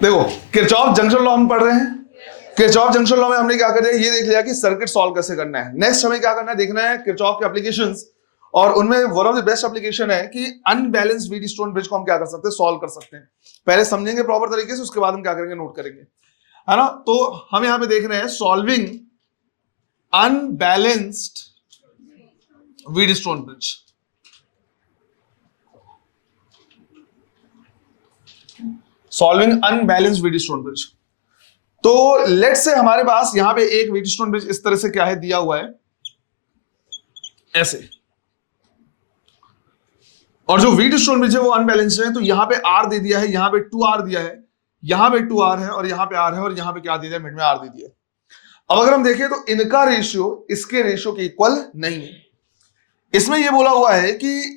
देखो Kirchhoff junction law हम पढ़ रहे हैं। किरचॉफ जंक्शन लॉ में हमने क्या कर दिया, ये देख लिया कि सर्किट सॉल्व कैसे करना है। नेक्स्ट हमें क्या करना है, देखना है किरचॉफ के एप्लीकेशंस, और उनमें one of the best application है कि अनबैलेंस्ड व्हीटस्टोन ब्रिज को हम क्या कर सकते हैं, सॉल्व कर सकते हैं। पहले समझेंगे प्रॉपर तरीके से, उसके बाद हम क्या करेंगे, नोट करेंगे, है ना। तो हम यहां पे देख रहे हैं solving unbalanced Wheatstone bridge. Solving unbalanced Wheatstone bridge. तो लेट्स से हमारे पास यहां पे एक व्हीटस्टोन ब्रिज इस तरह से क्या है, दिया हुआ है ऐसे, और जो व्हीटस्टोन ब्रिज है वो अनबैलेंस्ड है। तो यहां पे आर दे दिया है, यहां पे 2r दिया है, यहां पे 2r है, और यहां पे r है, और यहां पे क्या दे दिया, मिड में r दे दिया। अब अगर हम देखें तो इनका रेशियो इसके रेशियो के इक्वल नहीं है। इसमें यह बोला हुआ है कि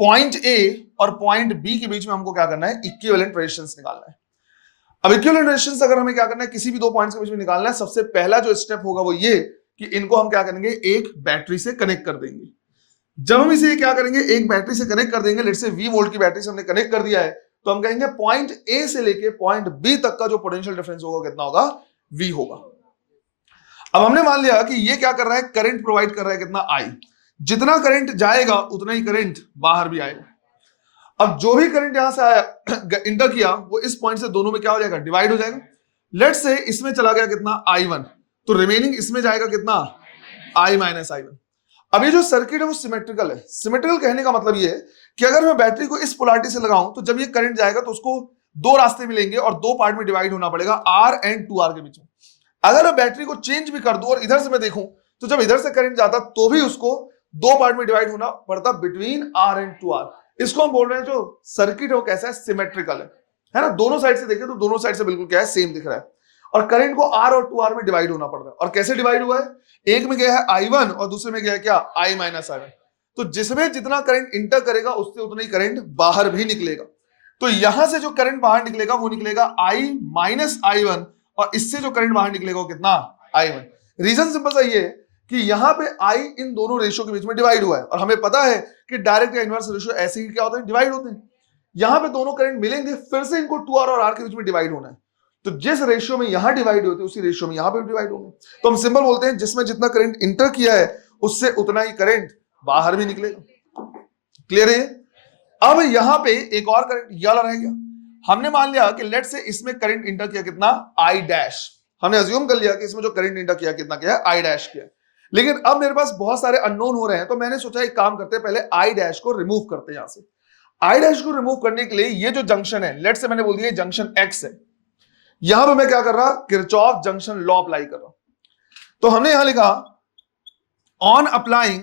पॉइंट ए और पॉइंट बी के बीच में हमको क्या करना है, इक्विवेलेंट रेजिस्टेंस निकालना है। अब इक्विवेलेंट रेजिस्टेंस अगर हमें क्या करना है, किसी भी दो पॉइंट्स के बीच में निकालना है, सबसे पहला जो स्टेप होगा वो ये कि इनको हम क्या करेंगे, एक बैटरी से कनेक्ट कर देंगे। जब हम इसे क्या करेंगे, एक बैटरी से कनेक्ट कर देंगे, लेट्स से V वोल्ट की बैटरी से हमने कनेक्ट कर दिया है, तो हम कहेंगे पॉइंट ए से लेके पॉइंट बी तक का जो पोटेंशियल डिफरेंस होगा कितना होगा, V होगा। अब हमने मान लिया कि ये क्या कर रहा है, करंट प्रोवाइड कर रहा है कितना, I। जितना करंट जाएगा उतना ही करंट बाहर भी आएगा। अब जो भी करंट यहां से आया इंटर किया, वो इस पॉइंट से दोनों में क्या हो जाएगा, डिवाइड हो जाएगा। लेट्स से इसमें चला गया कितना, I1, तो रिमेनिंग इसमें जाएगा कितना, I माइनस I1। अब ये जो सर्किट है वो सिमेट्रिकल है। सिमेट्रिकल कहने का मतलब ये है कि अगर मैं बैटरी को इस पोलैरिटी से लगाऊं, तो जब ये करंट जाएगा तो उसको दो रास्ते मिलेंगे और दो पार्ट में डिवाइड होना पड़ेगा, R एंड 2R के बीच में। अगर मैं बैटरी को चेंज भी कर दूं और इधर से मैं देखूं, तो जब इधर से करंट जाता तो भी उसको दो पार्ट में डिवाइड होना पड़ता, बिटवीन R एंड 2R। इसको हम बोल रहे हैं जो सर्किट है वो कैसा है, सिमेट्रिकल है ना। दोनों साइड से देखें तो दोनों साइड से बिल्कुल क्या है, सेम दिख रहा है, और करंट को R और 2R में डिवाइड होना पड़ रहा है। और कैसे डिवाइड हुआ है, एक में गया है I1 और दूसरे में गया है क्या, I माइनस I1। तो जिसमें जितना करंट इंटर करेगा उससे उतना ही करंट बाहर भी निकलेगा। तो यहां से जो करंट बाहर निकलेगा वो निकलेगा I माइनस I1, और इससे जो करंट बाहर निकलेगा वो कितना, I1। रीजन सिंपल सा ये है कि यहां पे I इन दोनों रेशियो के बीच में डिवाइड हुआ है, और हमें पता है कि डायरेक्ट या इनवर्स रेशियो ऐसे ही क्या होते हैं, डिवाइड होते हैं। यहां पे दोनों करंट मिलेंगे, फिर से इनको 2R और R के बीच में डिवाइड होना है। तो जिस रेशियो में यहां डिवाइड होते हैं उसी रेशियो में यहां पे डिवाइड होंगे। तो हम सिंपल बोलते हैं जिसमें जितना करंट इंटर किया है उससे उतना ही करंट बाहर भी निकलेगा। क्लियर है। अब यहां पे एक और करंट ये वाला रह गया। हमने मान लिया कि लेट से इसमें करंट इंटर किया कितना, I डैश। हमने अज्यूम कर लिया कि इसमें जो करंट इंटर किया कितना किया, I डैश किया। लेकिन अब मेरे पास बहुत सारे अननोन हो रहे हैं, तो मैंने सोचा एक काम करते हैं, पहले I डैश को रिमूव करते हैं। यहां से I डैश को रिमूव करने के लिए ये जो जंक्शन है, लेट से मैंने बोल दिया जंक्शन X है, यहां पे मैं क्या कर रहा, किरचॉफ जंक्शन लॉ अप्लाई कर रहा। तो हमने यहां लिखा on applying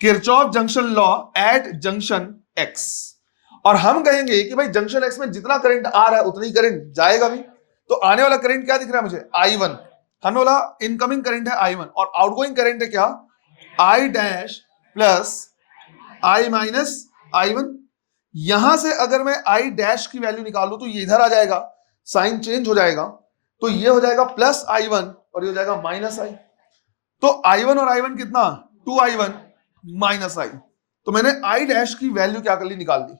Kirchhoff junction law at junction X, और हम कहेंगे कि भाई जंक्शन X में जितना करंट आ रहा है उतना ही करंट जाएगा भी। तो आने वाला करंट क्या दिख रहा है मुझे, I1। हमने बोला इनकमिंग करंट है I1, और आउटगोइंग करंट है क्या, I dash plus I minus I1। यहां से अगर मैं I डैश की वैल्यू निकालूं तो ये इधर आ जाएगा, साइन चेंज हो जाएगा, तो ये हो जाएगा प्लस I1 और ये हो जाएगा माइनस I। तो I1 और I1 कितना, 2I1 माइनस I। तो मैंने I डैश की वैल्यू क्या कर ली, निकाल दी।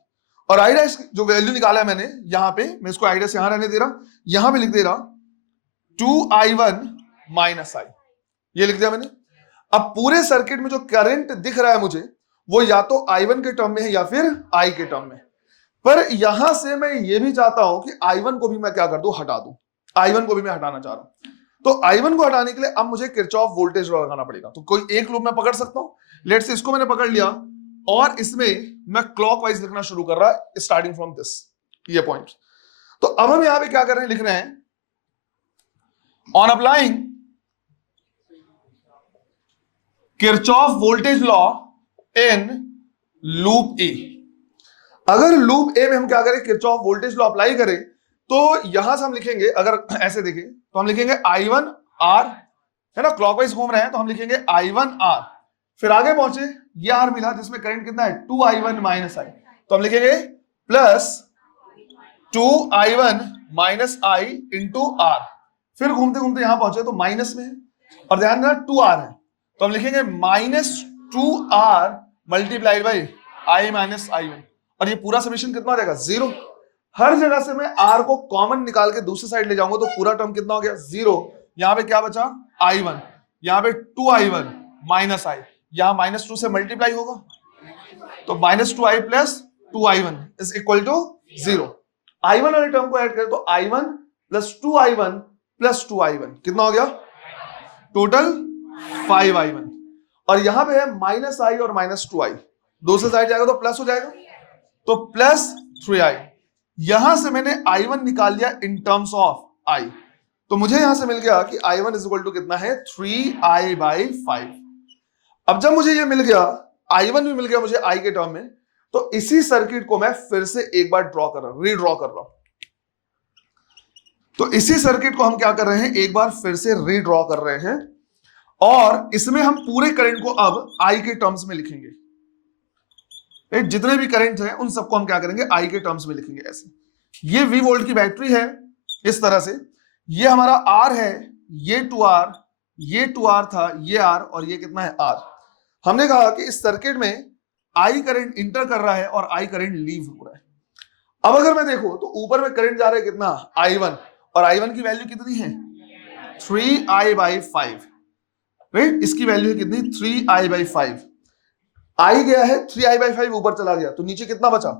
और I डैश जो वैल्यू निकाला है मैंने यहां पे, मैं इसको I डैश यहां रहने दे रहा, यहां पे लिख दे रहा 2I1 माइनस I, ये लिख दिया मैंने। अब पूरे सर्किट में जो करंट दिख रहा है मुझे, वो या तो I1 के टर्म में है या फिर I के टर्म में। पर यहां से मैं ये भी चाहता हूं कि I1 को भी मैं क्या कर दूं, हटा दूं। I1 को भी मैं हटाना चाह रहा हूं। तो I1 को हटाने के लिए अब मुझे किरचॉफ वोल्टेज लॉ लगाना पड़ेगा। तो कोई एक लूप में पकड़ सकता हूं, लेट्स से इसको मैंने पकड़ लिया, और इसमें मैं क्लॉकवाइज लिखना शुरू कर रहा है, स्टार्टिंग फ्रॉम दिस, ये पॉइंट। तो अब हम यहां पे क्या कर रहे हैं, लिख रहे हैं on applying Kirchhoff voltage law in loop ए। अगर लूप ए में हम क्या करें, किरचॉफ वोल्टेज लॉ अप्लाई करें, तो यहां से हम लिखेंगे, अगर ऐसे देखें तो हम लिखेंगे I1 R, है ना, क्लॉकवाइज घूम रहे हैं, तो हम लिखेंगे I1 R। फिर आगे पहुंचे, ये R मिला जिसमें करंट कितना है, 2I1 माइनस I, तो हम लिखेंगे plus 2I1 minus I into R। फिर घूमते घूमते यहां पहुंचे तो माइनस में है, और ध्यान देना 2R है, तो हम लिखेंगे minus 2R multiplied by I minus I1, और ये पूरा समेशन कितना आ जाएगा, 0। हर जगह से मैं r को कॉमन निकाल के दूसरी साइड ले जाऊंगा तो पूरा टर्म कितना हो गया 0। यहां पे क्या बचा i1, यहां पे 2i1 माइनस i, यहां -2 से मल्टीप्लाई होगा तो -2i plus 2i1 is equal to 0। i1 वाले टर्म को ऐड करें तो i1 plus 2i1 plus 2i1 कितना हो गया टोटल 5i1। और यहां पे है -i और -2i, दूसरी साइड जाएगा तो प्लस हो जाएगा तो प्लस 3i। यहां से मैंने i1 निकाल लिया इन टर्म्स ऑफ i, तो मुझे यहां से मिल गया कि i1 इज इक्वल टू कितना है 3i/5। अब जब मुझे ये मिल गया i1 भी मिल गया मुझे i के टर्म में, तो इसी सर्किट को मैं फिर से एक बार रीड्रॉ कर रहा हूं। तो इसी सर्किट को हम क्या कर रहे हैं एक बार फिर से रीड्रॉ कर रहे हैं और इसमें हम पूरे करंट को अब i के टर्म्स में लिखेंगे। जितने भी करंट हैं उन सबको हम क्या करेंगे i के टर्म्स में लिखेंगे। ऐसे ये V वोल्ट की बैटरी है इस तरह से, ये हमारा R है, ये 2R, ये 2R था, ये R और ये कितना है R। हमने कहा कि इस सर्किट में I करंट इंटर कर रहा है और I करंट लीव हो रहा है। अब अगर मैं देखो तो ऊपर में करंट जा रहा है कितना I1 और I1 की वैल्यू कितनी है 3i/5, राइट। इसकी वैल्यू है कितनी 3i/5, I गया है 3i/5 ऊपर चला गया तो नीचे कितना बचा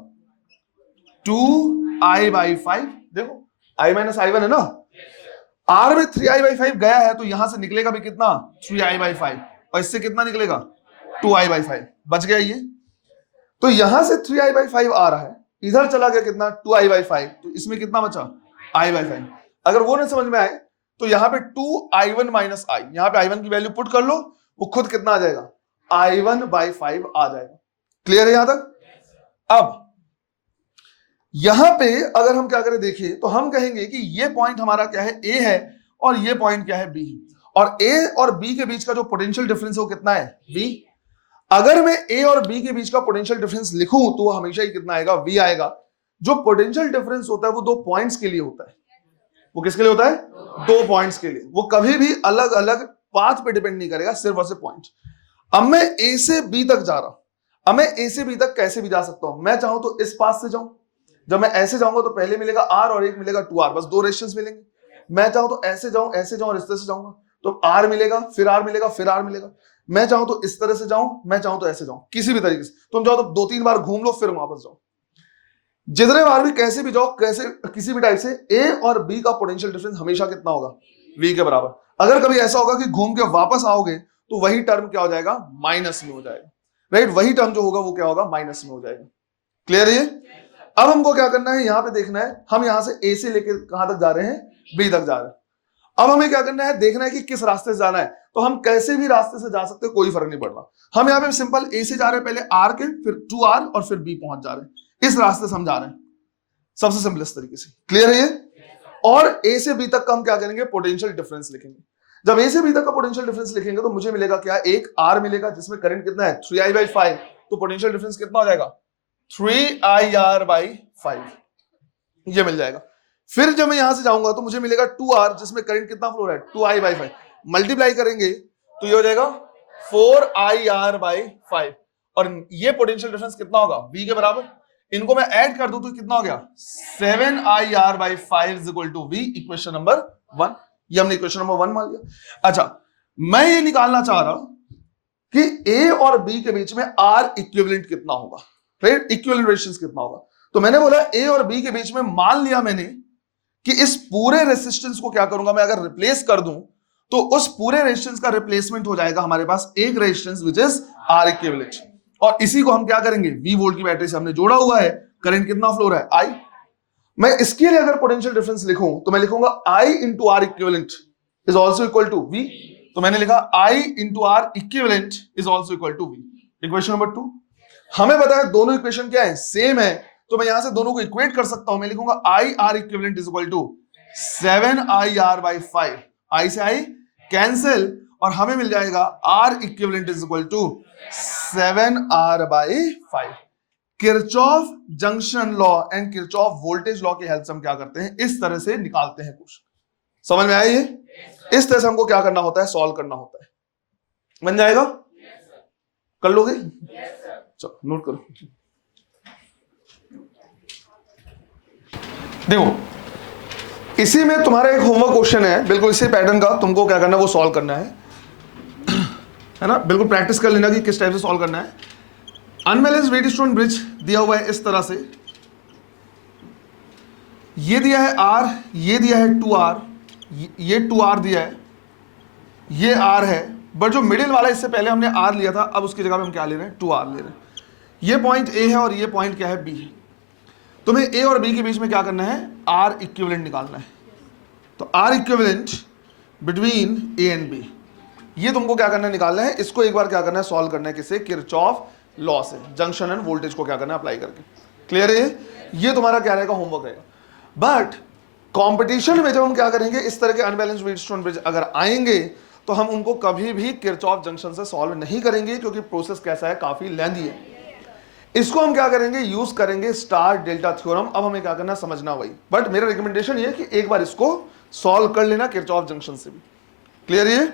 2i/5। देखो i - i1 है ना, R में 3i/5 गया है तो यहां से निकलेगा भी कितना 3i/5 और इससे कितना निकलेगा 2i/5 बच गया ये। तो यहां से 3i/5 आ रहा है, इधर चला गया कितना 2i/5, तो इसमें कितना बचा i/5। अगर वो नहीं समझ में आए तो यहां पे 2i1 - i, यहां पे i1 की वैल्यू पुट कर लो, वो खुद कितना आ जाएगा i1/5 आ जाएगा। क्लियर है यहां तक। अब यहां पे अगर हम क्या करें देखें तो हम कहेंगे कि ये पॉइंट हमारा क्या है A है और ये पॉइंट क्या है B, और A और B के बीच का जो पोटेंशियल डिफरेंस है वो कितना है V। अगर मैं A और B के बीच का पोटेंशियल डिफरेंस लिखूं तो वो हमेशा ही कितना आएगा V आएगा। जो पोटेंशियल डिफरेंस होता है वो दो पॉइंट्स के लिए होता है। वो किसके लिए होता है दो पॉइंट्स के लिए, वो कभी भी अलग अलग पाथ पे डिपेंड नहीं करेगा, सिर्फ और सिर्फ पॉइंट। अब मैं A से B तक जा रहा हूं, अब मैं A से B तक कैसे भी जा सकता हूं, मैं चाहूं तो इस पाथ से जाऊं, जब मैं ऐसे जाऊंगा तो पहले मिलेगा R और एक मिलेगा 2R, बस दो रेजिस्टेंस मिलेंगे। मैं चाहूं तो ऐसे जाऊं और इस तरह से जाऊंगा तो R मिलेगा, फिर R मिलेगा, फिर R मिलेगा। मैं चाहूं तो इस तरह से जाऊं, मैं चाहूं तो ऐसे जाऊं, किसी भी तरीके से तुम जाओ तो 2-3 बार घूम लो फिर वापस जाओ। जितने बार भी कैसे भी जाओ, कैसे किसी भी टाइप से A और B का पोटेंशियल डिफरेंस हमेशा कितना होगा V के बराबर। अगर कभी ऐसा होगा कि घूम के वापस आओगे तो वही टर्म क्या हो जाएगा माइनस में हो जाएगा, राइट। वही टर्म जो होगा वो क्या होगा माइनस में हो जाएगा। क्लियर है ये। अब हमको क्या करना है, यहां पे देखना है हम यहां से A से लेके कहां तक जा रहे हैं B तक जा रहे हैं। अब हमें क्या करना है देखना है कि किस रास्ते से जाना है, तो हम कैसे भी रास्ते से जा सकते हैं, कोई फर्क नहीं पड़ रहा। हम यहाँ पे सिंपल A से जा रहे हैं, पहले R के, फिर 2R और फिर B पहुंच जा रहे हैं। इस रास्ते से हम जा रहे हैं सबसे सिंपलेस्ट तरीके से। क्लियर है ये। और A से B तक का हम क्या करेंगे पोटेंशियल डिफरेंस लिखेंगे। जब A से B तक का पोटेंशियल डिफरेंस लिखेंगे तो मुझे मिलेगा क्या, एक R मिलेगा जिसमें करंट कितना है 3i/5, तो पोटेंशियल डिफरेंस कितना हो जाएगा 3ir/5, ये मिल जाएगा। फिर जब मैं यहां से जाऊंगा तो मुझे मिलेगा 2R जिसमें करंट कितना फ्लो रहा है 2i/5, मल्टीप्लाई करेंगे तो ये हो जाएगा 4ir/5, और ये पोटेंशियल डिफरेंस कितना होगा V के बराबर। इनको मैं ऐड कर दूं तो कितना हो गया 7ir/5 V, इक्वेशन नंबर 1। ये हमने इक्वेशन नंबर 1 मान लिया। अच्छा, मैं ये निकालना चाह रहा हूं कि A और B के बीच में R इक्विवेलेंट कितना होगा, राइट, इक्विवेलेंट रेजिस्टेंस कितना होगा। तो मैंने बोला A और B के बीच में मान लिया मैंने कि इस पूरे रेजिस्टेंस को क्या करूंगा मैं, अगर रिप्लेस कर दूं तो उस पूरे रेजिस्टेंस का रिप्लेसमेंट हो जाएगा हमारे पास एक resistance which is R equivalent, और इसी को हम क्या करेंगे V वोल्ट की बैटरी से हमने जोड़ा हुआ है, करंट कितना फ्लो रहा है I। मैं इसके लिए अगर पोटेंशियल डिफरेंस लिखूं तो मैं लिखूंगा I into R equivalent is also equal to V। तो मैंने लिखा I into R equivalent is also equal to V। Equation number 2। हमें पता है दोनों इक्वेशन क्या है सेम है, तो मैं यहां से दोनों को इक्वेट कर सकता हूं। मैं लिखूंगा I R equivalent is equal to 7ir/5, I से I कैंसिल और हमें मिल जाएगा R equivalent is equal to 7r/5। Kirchhoff junction law and Kirchhoff voltage law की हेल्प से हम क्या करते हैं, इस तरह से निकालते हैं कुछ। समझ में आया ये। इस तरह से हमको क्या करना होता है, सॉल्व करना होता है। बन जाएगा, कर लोगे, चलो नोट करो। देखो इसी में तुम्हारा एक होमवर्क क्वेश्चन है, बिल्कुल इसी पैटर्न का, तुमको क्या करना है वो सॉल्व करना है ना, बिल्कुल प्रैक्टिस कर लेना कि किस टाइप से सॉल्व करना है। अनबैलेंस्ड वेट स्टोन ब्रिज दिया हुआ है इस तरह से, ये दिया है R, ये दिया है 2R, ये 2R दिया है, ये R है, बट जो मिडिल वाला इससे पहले हमने R लिया था, अब उसकी जगह पे हम क्या ले रहे हैं 2R ले रहे हैं। ये पॉइंट A है और ये पॉइंट क्या है B है। तुम्हें A और B के बीच में क्या करना है, R इक्विवेलेंट निकालना है। तो R equivalent between A and B, ये तुमको क्या करना है निकालना है। इसको एक बार क्या करना है सॉल्व करना है किससे, किरचॉफ लॉ से, जंक्शन एंड वोल्टेज को क्या करना है अप्लाई करके। क्लियर है, ये तुम्हारा क्या रहेगा होमवर्क रहेगा। बट कंपटीशन में जब हम क्या करेंगे, इस तरह के अनबैलेंस्ड वेट स्टोन ब्रिज अगर आएंगे तो हम उनको कभी भी किरचॉफ जंक्शन से सॉल्व नहीं करेंगे, क्योंकि प्रोसेस कैसा है, काफी लेंथी है। इसको हम क्या करेंगे, यूज करेंगे स्टार डेल्टा थ्योरम। अब हमें क्या करना है समझना वही, बट मेरा रिकमेंडेशन ये है कि एक बार इसको सॉल्व कर लेना किरचॉफ जंक्शन से भी। क्लियर है,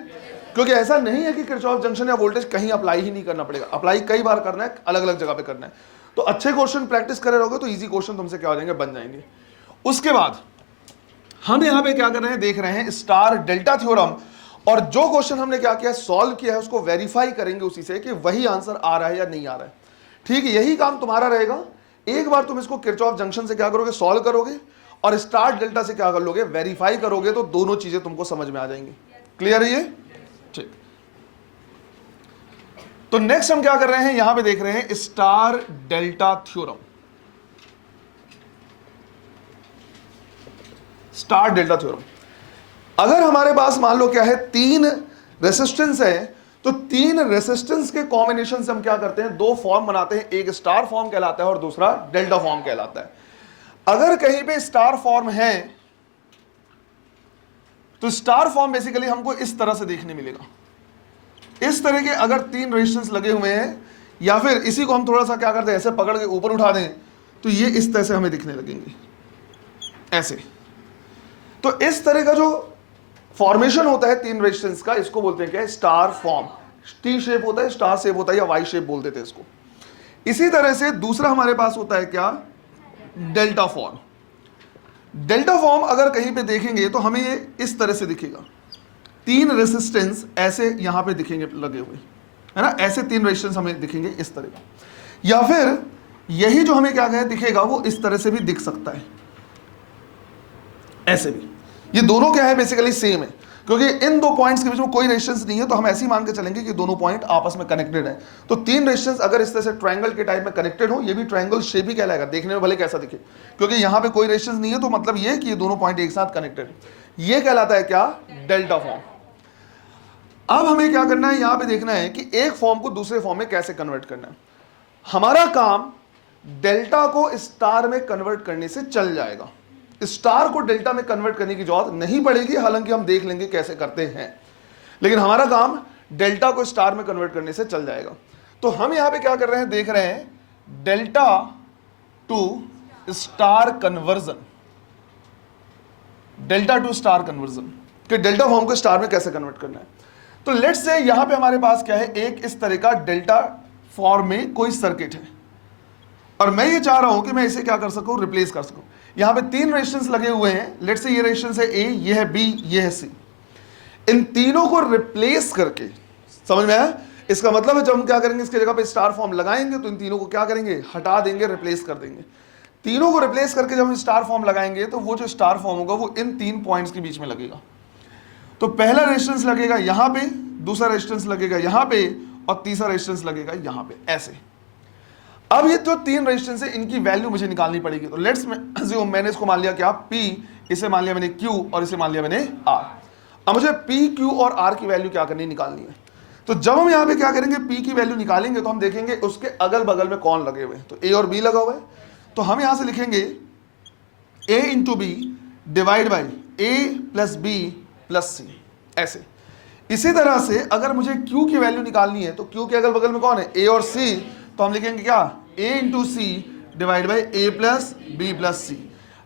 क्योंकि ऐसा नहीं है कि किरचॉफ जंक्शन या वोल्टेज कहीं अप्लाई ही नहीं करना पड़ेगा, अप्लाई कई बार करना है, अलग अलग जगह पे करना है। तो अच्छे क्वेश्चन प्रैक्टिस करे रहोगे तो इजी क्वेश्चन तुमसे क्या हो जाएंगे, बन जाएंगे। उसके बाद हम यहां पे क्या कर रहे हैं, देख रहे हैं स्टार डेल्टा थ्योरम, और जो क्वेश्चन हमने क्या किया सॉल्व किया है उसको वेरीफाई करेंगे उसी से कि वही आंसर आ रहा है या नहीं आ रहा है। ठीक है, यही काम तुम्हारा रहेगा। एक बार तुम इसको किरचॉफ जंक्शन से क्या करोगे, सॉल्व करोगे, और स्टार डेल्टा से क्या कर लोगे, वेरीफाई करोगे, तो दोनों चीजें तुमको समझ में आ जाएंगी। क्लियर है ये, ठीक। तो नेक्स्ट हम क्या कर रहे हैं, यहां पे देख रहे हैं star delta theorem. Star delta theorem, अगर हमारे पास मान लो क्या है, 3 रेसिस्टेंस है, तो 3 रेसिस्टेंस के कॉम्बिनेशन से हम क्या करते हैं, 2 फॉर्म बनाते हैं, एक स्टार फॉर्म कहलाता है और दूसरा डेल्टा फॉर्म कहलाता है। अगर कहीं पे स्टार फॉर्म है तो स्टार फॉर्म बेसिकली हमको इस तरह से देखने मिलेगा। इस तरह के अगर 3 रेजिस्टेंस लगे हुए हैं, या फिर इसी को हम थोड़ा सा क्या करते हैं, ऐसे पकड़ के ऊपर उठा दें, तो ये इस तरह से हमें दिखने लगेंगे, ऐसे। तो इस तरह का जो फॉर्मेशन होता है 3 रेजिस्टेंस का, इसको बोलते हैं क्या, स्टार फॉर्म। टी शेप होता है, स्टार शेप होता है, या वाई शेप बोलते थे इसको। इसी तरह से दूसरा हमारे पास होता है क्या, डेल्टा फॉर्म। डेल्टा फॉर्म अगर कहीं पे देखेंगे तो हमें ये इस तरह से दिखेगा, 3 रेसिस्टेंस ऐसे यहां पे दिखेंगे लगे हुए, है ना, ऐसे 3 रेजिस्टेंस हमें दिखेंगे इस तरह का। या फिर यही जो हमें क्या कहे दिखेगा, वो इस तरह से भी दिख सकता है, ऐसे भी। ये दोनों क्या है, बेसिकली सेम है, क्योंकि इन 2 पॉइंट्स के बीच में कोई रेजिस्टेंस नहीं है, तो हम ऐसे ही मान के चलेंगे कि दोनों पॉइंट आपस में कनेक्टेड है। तो 3 रेजिस्टेंस अगर इस तरह से ट्रायंगल के टाइप में कनेक्टेड हो, ये भी ट्रायंगल शेप ही कहलाएगा, देखने में भले कैसा दिखे, क्योंकि यहां पे कोई रेजिस्टेंस नहीं है, तो मतलब ये कि ये दोनों पॉइंट एक साथ कनेक्टेड, ये कहलाता है क्या, डेल्टा फॉर्म। अब हमें क्या करना है, यहां पे देखना है कि एक फॉर्म को दूसरे फॉर्म में कैसे कन्वर्ट करना है। हमारा काम डेल्टा को स्टार में कन्वर्ट करने से चल जाएगा, स्टार को डेल्टा में कन्वर्ट करने की जरूरत नहीं पड़ेगी, हालांकि हम देख लेंगे कैसे करते हैं, लेकिन हमारा काम डेल्टा को स्टार में कन्वर्ट करने से चल जाएगा। तो हम यहां पे क्या कर रहे हैं, देख रहे हैं delta two star conversion, delta two star conversion, कि डेल्टा फॉर्म को स्टार में कैसे कन्वर्ट करना है। तो लेट्स से यहां पे हमारे पास क्या है, एक इस तरह का डेल्टा फॉर्म में कोई सर्किट है, और मैं ये चाह रहा हूं कि मैं इसे क्या कर सकूं, रिप्लेस कर सकूं। यहां पे 3 रेजिस्टेंस लगे हुए हैं, लेट्स से ये रेजिस्टेंस है A, ये है B, ये है C। इन तीनों को रिप्लेस करके, समझ में आया, इसका मतलब है जब हम क्या करेंगे, इसके जगह पे स्टार फॉर्म लगाएंगे, तो इन तीनों को क्या करेंगे, हटा देंगे, रिप्लेस कर देंगे। तीनों को रिप्लेस करके जब हम स्टार फॉर्म लगाएंगे, तो वो जो स्टार फॉर्म होगा वो इन 3 पॉइंट्स के बीच में लगेगा। तो पहला रेजिस्टेंस लगेगा यहां पे, दूसरा रेजिस्टेंस लगेगा यहां पे, और तीसरा रेजिस्टेंस लगेगा यहां पे, ऐसे। अब ये जो 3 रेजिस्टेंस है, इनकी वैल्यू मुझे निकालनी पड़ेगी। तो लेट्स मैंने इसको मान लिया क्या, P, इसे मान लिया मैंने Q, और इसे मान लिया मैंने R। अब मुझे P, Q और R की वैल्यू क्या करनी, निकालनी है। तो जब हम यहां पे क्या करेंगे, P की वैल्यू निकालेंगे, तो हम देखेंगे उसके अगल बगल में कौन लगे हुए हैं। तो A और B लगा हुआ है, तो हम यहां से लिखेंगे A into B divide by A plus B plus C, ऐसे। इसी तरह से अगर मुझे Q की वैल्यू निकालनी है, तो Q के अगल बगल में कौन है, A और C, तो हम लिखेंगे क्या, A into C divide by A plus B plus C।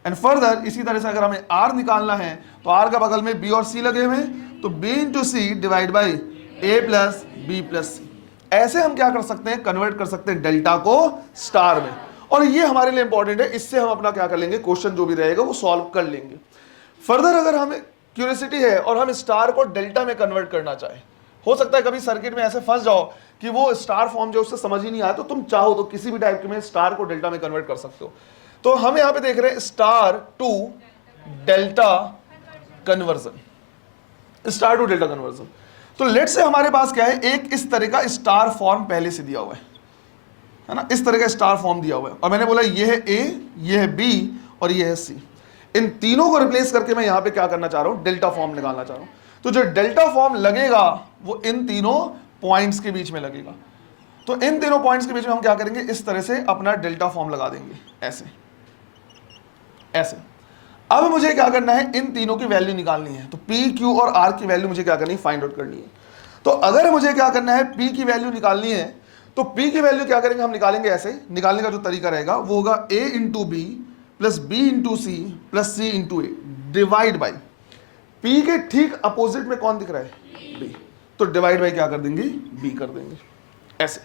And further इसी तरह से अगर हमें R निकालना है, तो R का बगल में B और C लगे हुए हैं, तो B into C divide by A plus B plus C। ऐसे हम क्या कर सकते हैं, कन्वर्ट कर सकते हैं डेल्टा को स्टार में। और ये हमारे लिए इंपॉर्टेंट है, इससे हम अपना क्या कर लेंगे, क्वेश्चन जो भी रहेगा वो सॉल्व कर लेंगे। फर्दर अगर हमें क्यूरियोसिटी है और हम स्टार को डेल्टा में कन्वर्ट करना चाहें, हो सकता है कभी सर्किट में ऐसे फंस जाओ कि वो स्टार फॉर्म जो उससे समझ ही नहीं आया, तो तुम चाहो तो किसी भी टाइप के में स्टार को डेल्टा में कन्वर्ट कर सकते हो। तो हम यहां पे देख रहे हैं star to delta conversion, star to delta conversion. तो लेट से हमारे पास क्या है, एक इस तरह का स्टार फॉर्म पहले से दिया हुआ है ना, इस तरह का स्टार फॉर्म दिया हुआ है, और मैंने बोला ये है ए, ये है बी और ये है सी। इन तीनों को रिप्लेस करके मैं यहां पे क्या करना चाह रहा हूं, डेल्टा फॉर्म निकालना चाह रहा हूं। तो जो डेल्टा फॉर्म लगेगा वो इन तीनों पॉइंट्स के बीच में लगेगा। तो इन तीनों पॉइंट्स के बीच में हम क्या करेंगे, इस तरह से अपना डेल्टा फॉर्म लगा देंगे, ऐसे ऐसे। अब मुझे क्या करना है, इन तीनों की वैल्यू निकालनी है। तो P, Q और R की वैल्यू मुझे क्या करनी है, फाइंड आउट करनी है। तो अगर मुझे क्या करना है, P की वैल्यू निकालनी है, तो P की वैल्यू क्या करेंगे, हम निकालेंगे ऐसे। निकालने का जो तरीका रहेगा वो होगा A into B plus B into C plus C into A divide by P के ठीक अपोजिट में कौन दिख रहा है, B। तो डिवाइड बाई क्या कर देंगे, B कर देंगे, ऐसे।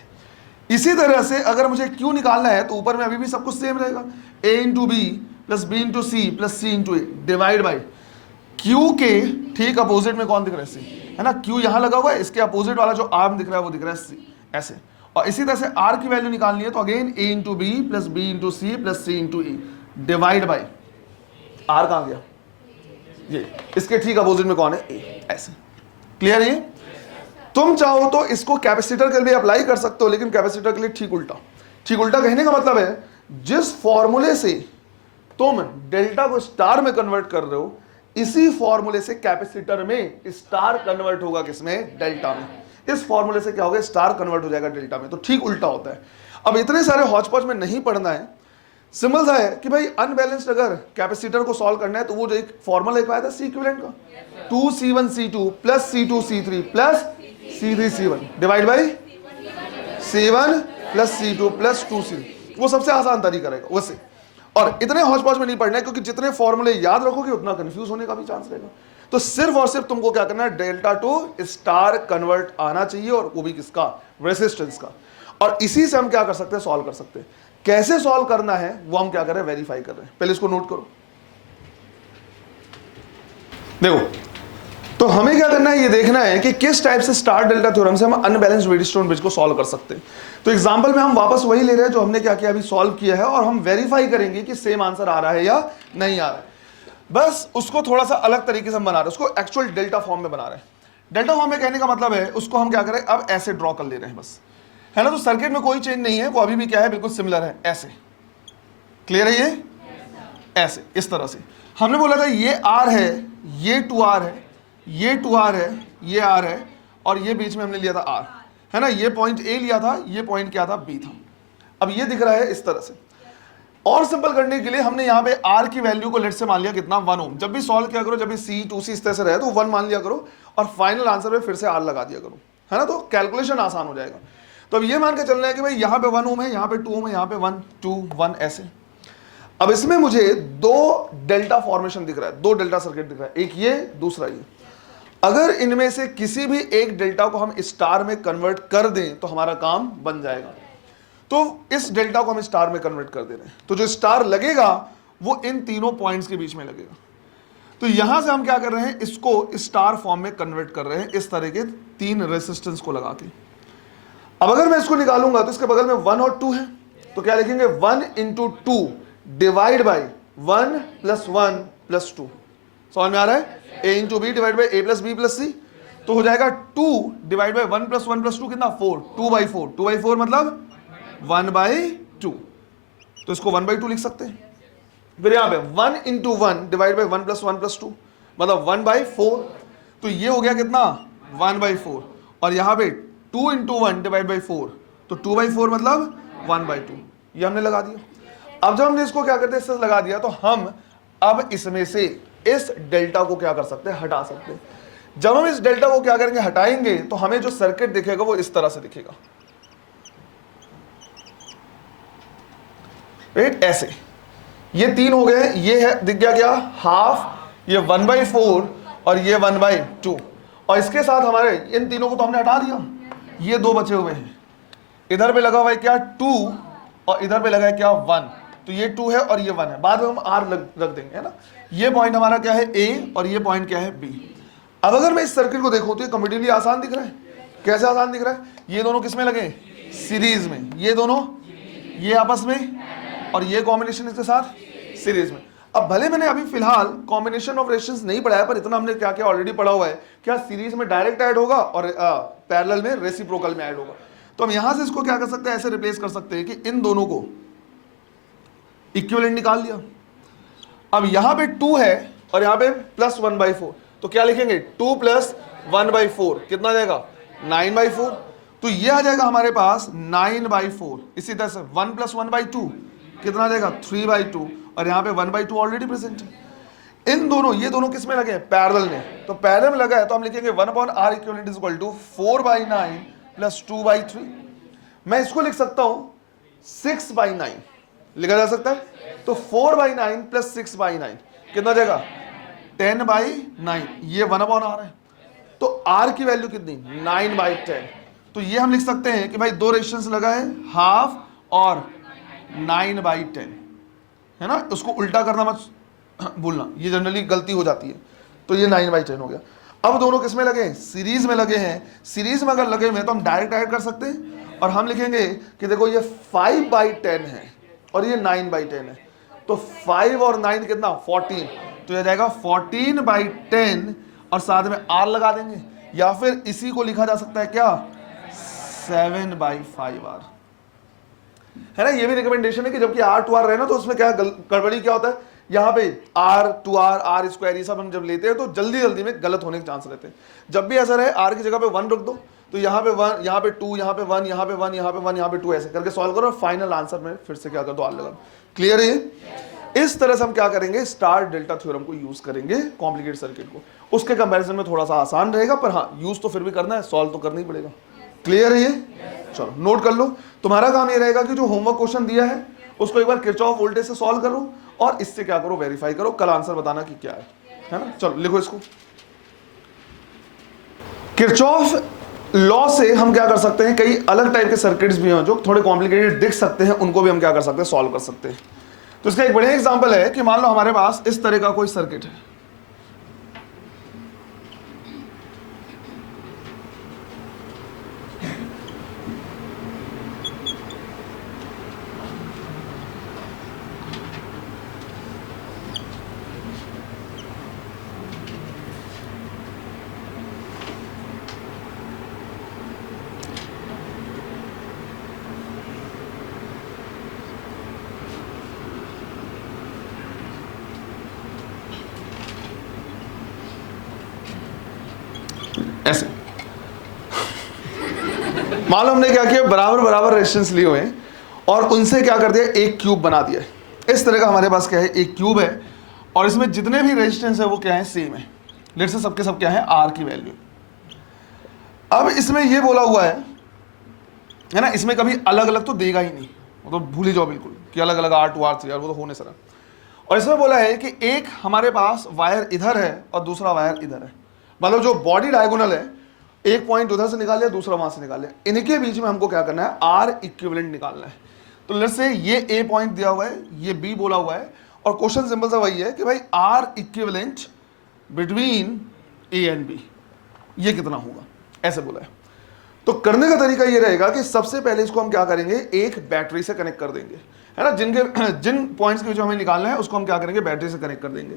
इसी तरह से अगर मुझे Q निकालना है तो ऊपर में अभी भी सब कुछ सेम रहेगा, A into B plus B into C plus C into A divide by Q के ठीक अपोजिट में कौन दिख रहा है, C, है ना। Q यहां लगा हुआ है, इसके अपोजिट वाला जो आर्म दिख रहा है वो दिख रहा है C, ऐसे। और इसी तरह से R की वैल्यू निकालनी है, तो again A into B plus B into C plus C into E divide by R कहां गया, ये इसके ठीक अपोजिट में कौन है, A, ऐसे। क्लियर है ये? तुम चाहो तो इसको कैपेसिटर के लिए अप्लाई कर सकते हो, लेकिन कैपेसिटर के लिए ठीक उल्टा। ठीक उल्टा कहने का मतलब है, जिस फॉर्मूले से तुम डेल्टा को स्टार में कन्वर्ट कर रहे हो, इसी फॉर्मूले से कैपेसिटर में स्टार कन्वर्ट होगा, किसमें, डेल्टा में। इस फॉर्मूले से क्या होगा, स्टार कन्वर्ट हो जाएगा डेल्टा में। तो ठीक उल्टा होता है। अब इतने सारे हॉच पॉच में नहीं पढ़ना है, सिंपल सा है कि भाई अनबैलेंस्ड अगर कैपेसिटर को सॉल्व करना है तो वो जो एक फॉर्मूला लिखवाया था सी इक्विवेलेंट का, 2C1C2 plus C2C3 plus C3C1 divide by C1 plus C2 plus 2C, वो सबसे आसान तरीका रहेगा वैसे। और इतने हौच पौच में नहीं पढ़ना है, क्योंकि जितने फॉर्मूले याद रखोगे उतना कंफ्यूज होने का भी चांस रहेगा। तो सिर्फ और सिर्फ तुमको क्या करना है, डेल्टा टू स्टार कन्वर्ट आना चाहिए, और वो भी किसका, रेसिस्टेंस का। और इसी से हम क्या कर सकते हैं, सॉल्व कर सकते हैं। कैसे सॉल्व करना है वो हम क्या कर रहे हैं, वेरीफाई कर रहे हैं। पहले इसको नोट करो, देखो। तो हमें क्या करना है, ये देखना है कि किस टाइप से स्टार डेल्टा थ्योरम से हम अनबैलेंस्ड व्हीटस्टोन ब्रिज को सॉल्व कर सकते हैं। तो एग्जांपल में हम वापस वही ले रहे हैं जो हमने क्या किया, अभी सॉल्व किया है, और हम वेरीफाई करेंगे कि सेम आंसर आ रहा है या नहीं आ रहा है। बस उसको थोड़ा सा अलग तरीके से हम बना रहे हैं, उसको एक्चुअल डेल्टा फॉर्म में बना रहे हैं। डेल्टा फॉर्म में कहने का मतलब है, उसको हम क्या करें, अब ऐसे ड्रॉ कर ले रहे हैं बस, है ना। तो सर्किट में कोई चेंज नहीं है, वो अभी भी क्या है, बिल्कुल सिमिलर है, ऐसे। क्लियर है ये, ऐसे, इस तरह से। हमने बोला था ये R है, ये 2R है, ये 2R है, ये R है, और ये बीच में हमने लिया था R, है ना। ये पॉइंट A लिया था, ये पॉइंट क्या था, B था। अब ये दिख रहा है इस तरह से। और सिंपल करने के लिए हमने यहाँ पे R की वैल्यू को लेट से मान लिया कितना, 1 ओम। जब भी सॉल्व किया करो, जब भी C 2C इस तरह से रहे तो 1 मान लिया करो, और फाइनल आंसर में फिर से R लगा दिया करो, है ना। तो कैलकुलेशन आसान हो जाएगा। तो अब ये मान के चलना है कि भाई यहाँ पे 1 ओम है, यहाँ पे 2 ओम है, यहाँ पे 1 2 1 ऐसे। अब इसमें मुझे 2 डेल्टा फॉर्मेशन दिख रहा है, 2 डेल्टा सर्किट दिख रहा है, एक ये, दूसरा ये। अगर इनमें से किसी भी एक डेल्टा को हम स्टार में कन्वर्ट कर दें तो हमारा काम बन जाएगा। तो इस डेल्टा को हम स्टार में कन्वर्ट कर दे रहे हैं, तो जो स्टार लगेगा वो इन तीनों पॉइंट्स के बीच में लगेगा। तो यहां से हम क्या कर रहे हैं, इसको स्टार फॉर्म में कन्वर्ट कर रहे हैं, इस तरह के 3 रेसिस्टेंस को लगा के। अब अगर मैं इसको निकालूंगा तो इसके बगल में 1 और 2 है, तो क्या लिखेंगे, 1 into 2 divide by 1 plus 1 plus 2। समझ में आ रहा है, A into B divide by A plus B plus C. तो हो जाएगा 2 डिवाइड बाई 1 प्लस 1 प्लस 2 कितना, 4, 2/4, 2/4 मतलब 1/2। तो इसको 1/2 लिख सकते हैं। फिर यहाँ पे 1 into 1 divide by 1 plus 1 plus 2 मतलब 1/4। तो ये हो गया कितना, 1/4। और यहाँ पे 2 इंटू 1 डिवाइड बाई 4, तो 2/4 मतलब 1/2। ये हमने लगा दिया। अब जब हमने इसको क्या करते हैं, इससे लगा दिया, तो हम अब इसमें से इस डेल्टा को क्या कर सकते हैं, हटा सकते हैं। जब हम इस डेल्टा को क्या करेंगे, हटाएंगे, तो हमें जो सर्किट दिखेगा वो इस तरह से दिखेगा, राइट, ऐसे। ये 3 हो गए, ये है दिख गया क्या, हाफ, ये 1/4 और ये 1/2। और इसके साथ हमारे इन तीनों को तो हमने हटा दिया, ये 2 बचे हुए हैं। इधर पे लगा हुआ है क्या, 2 और इधर पे लगा है क्या 1, तो ये 2 है और ये 1 है, बाद में हम r रख देंगे, है ना। ये पॉइंट हमारा क्या है a और ये पॉइंट क्या है b। अब अगर मैं इस सर्किट को देखूं तो ये कंपेटिवली आसान दिख रहा है। कैसे आसान दिख रहा है? ये दोनों किस में लगे? सीरीज में। ये दोनों ये आपस में और ये कॉम्बिनेशन इसके साथ सीरीज में। अब भले मैंने अभी फिलहाल कॉम्बिनेशन ऑफ रेजिस्टेंस नहीं पढ़ाया, पर इतना हमने क्या क्या ऑलरेडी पढ़ा हुआ है, क्या सीरीज में डायरेक्ट ऐड होगा और पैरेलल में रेसिप्रोकल में ऐड होगा। तो हम यहां से इसको क्या कर सकते हैं, ऐसे रिप्लेस कर सकते हैं कि इन दोनों को इक्विवेलेंट निकाल लिया। अब यहां पे 2 है और यहां पे प्लस 1/4, तो क्या लिखेंगे 2 प्लस 1/4 कितना जाएगा 9/4। तो ये आ जाएगा हमारे पास 9/4। इसी तरह से 1 प्लस 1/2 कितना जाएगा 3/2, और यहाँ पे 1/2 ऑलरेडी प्रेजेंट है। इन दोनों ये दोनों किस में लगे हैं? पैरेलल में। तो पैरेलल में लगा है तो हम लिखेंगे 1/r equivalent is equal to 4/9 plus 2/3। मैं इसको लिख सकता हूं 6/9 लिखा जा सकता है। तो 4/9 प्लस 6/9 कितना जाएगा 10/9। ये 1/r है, तो r की वैल्यू कितनी 9/10। तो ये हम लिख सकते हैं कि भाई दो रेजिस्टेंस लगा है हाफ और 9/10, है ना। उसको उल्टा करना मत भूलना, ये जनरली गलती हो जाती है। तो ये 9/10 हो गया। अब दोनों किस में लगे हैं? सीरीज में लगे हैं। सीरीज में अगर लगे हुए हैं तो हम डायरेक्ट ऐड कर सकते हैं और हम लिखेंगे कि देखो ये 5/10 है और ये 9/10 है, तो 5 और 9 कितना 14, तो ये जाएगा 14/10 और साथ में r लगा देंगे, या फिर इसी को लिखा जा सकता है क्या 7/5r, है ना। ये भी रिकमेंडेशन है कि जबकि r to r रहे ना तो उसमें क्या गड़बड़ी क्या होता है, यहाँ पे r to r r square ये सब हम जब लेते हैं तो जल्दी जल्दी में गलत होने के चांस रहते हैं। जब भी ऐसा रहे r की जगह पे 1 रख दो, तो यहाँ पे 1, यहाँ पे 2, यहाँ पे 1, यहाँ पे 1, यहाँ पे 1, यहाँ पे 2, ऐसे करके सॉल्व करो और फाइनल आंसर में फिर से क्या कर दो r लगा। क्लियर है ये? इस तरह से हम क्या करेंगे स्टार डेल्टा थ्योरम को यूज करेंगे कॉम्प्लिकेटेड सर्किट को। उसके कंपैरिजन में थोड़ा सा आसान रहेगा, पर हाँ यूज तो फिर भी करना है, सॉल्व तो करना ही पड़ेगा। क्लियर है ये? चलो नोट कर लो। तुम्हारा काम ये रहेगा कि जो होमवर्क क्वेश्चन दिया है उसको एक बार किरचॉफ वोल्टेज से सॉल्व करो और इससे क्या करो वेरीफाई करो, कल आंसर बताना कि क्या है ना। चलो लिखो इसको। किरचॉफ लॉ से हम क्या कर सकते हैं, कई अलग टाइप के सर्किट्स भी हैं जो थोड़े कॉम्प्लिकेटेड दिख सकते हैं, उनको भी हम क्या कर सकते हैं सॉल्व कर सकते हैं। तो इसका एक बढ़िया एग्जांपल है कि मान लो हमारे पास इस तरह का कोई सर्किट है, ऐसे मान लो हमने क्या किया, बराबर बराबर रेजिस्टेंस लिए हुए हैं और उनसे क्या कर दिया एक क्यूब बना दिया है। इस तरह का हमारे पास क्या है एक क्यूब है और इसमें जितने भी रेजिस्टेंस है वो क्या है सेम है। लेट से सबके सब क्या है आर की वैल्यू। अब इसमें ये बोला हुआ है ना, इसमें कभी अलग अलग तो देगा ही नहीं, मतलब तो भूल ही जाओ बिल्कुल कि अलग अलग R2 R3 वो तो हो नहीं सकता। और इसमें बोला है कि एक हमारे पास वायर इधर है और दूसरा वायर इधर है, मतलब जो बॉडी डायगोनल है एक पॉइंट उधर से निकाल लिया दूसरा वहां से निकाल लिया, इनके बीच में हमको क्या करना है R इक्विवेलेंट निकालना है। तो लेट्स से ये A पॉइंट दिया हुआ है, ये B बोला हुआ है और क्वेश्चन सिंपल सा वही है कि भाई R equivalent between A and B ये कितना होगा, ऐसे बोला है। तो करने का तरीका ये रहेगा कि सबसे पहले इसको हम क्या करेंगे एक बैटरी से कनेक्ट कर देंगे, है ना। जिन पॉइंट्स के जो हमें निकालना है उसको हम क्या करेंगे बैटरी से कनेक्ट कर देंगे।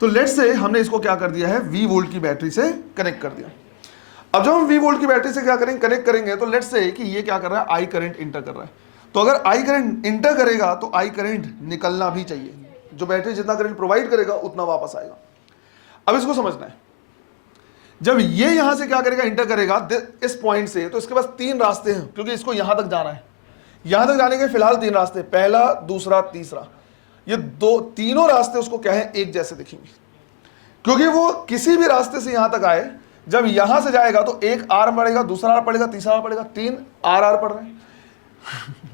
तो लेट्स से हमने इसको क्या कर दिया है V वोल्ट की बैटरी से कनेक्ट कर दिया। अब जब हम V वोल्ट की बैटरी से क्या करेंगे कनेक्ट करेंगे, तो लेट्स से कि ये क्या कर रहा है I करंट इंटर कर रहा है। तो अगर I करंट इंटर करेगा तो I करंट निकलना भी चाहिए, जो बैटरी जितना करंट प्रोवाइड करेगा उतना वापस आएगा। अब इसको समझना है, जब ये यहां से क्या करेगा इंटर करेगा इस पॉइंट से, तो इसके पास तीन रास्ते हैं क्योंकि इसको यहां तक जाना है। यहां तक जाने के फिलहाल तीन रास्ते, पहला दूसरा तीसरा, ये दो तीनों रास्ते उसको क्या है एक जैसे दिखेंगे, क्योंकि वो किसी भी रास्ते से यहां तक आए, जब यहां से जाएगा तो एक आर पड़ेगा दूसरा आर पड़ेगा तीसरा आर पड़ेगा, तीन आर पड़ रहे हैं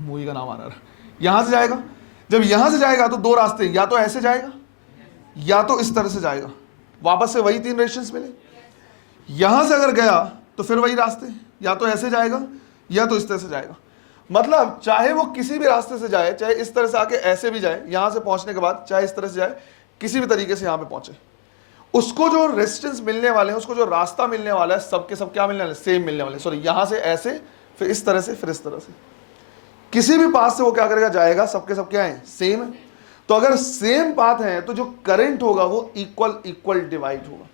मूवी का नाम आर। यहां से जाएगा, जब यहां से जाएगा तो दो रास्ते, या तो ऐसे जाएगा या तो इस तरह से जाएगा, वापस से वही तीन रेजिस्टेंस मिले। यहां से अगर गया तो फिर वही रास्ते, या तो ऐसे जाएगा या तो इस तरह से जाएगा। मतलब चाहे वो किसी भी रास्ते से जाए, चाहे इस तरह से आके ऐसे भी जाए, यहां से पहुंचने के बाद चाहे इस तरह से जाए, किसी भी तरीके से यहां पे पहुंचे, उसको जो रेजिस्टेंस मिलने वाले हैं, उसको जो रास्ता मिलने वाला है, सबके सब क्या मिलने वाले, सेम मिलने वाले। सॉरी, यहां से ऐसे, फिर इस तरह से, फिर इस तरह से, किसी भी पाथ से वो क्या करेगा, जाएगा, सबके सब क्या है, सेम। तो अगर सेम पाथ है तो जो करंट होगा वो इक्वल इक्वल डिवाइड होगा।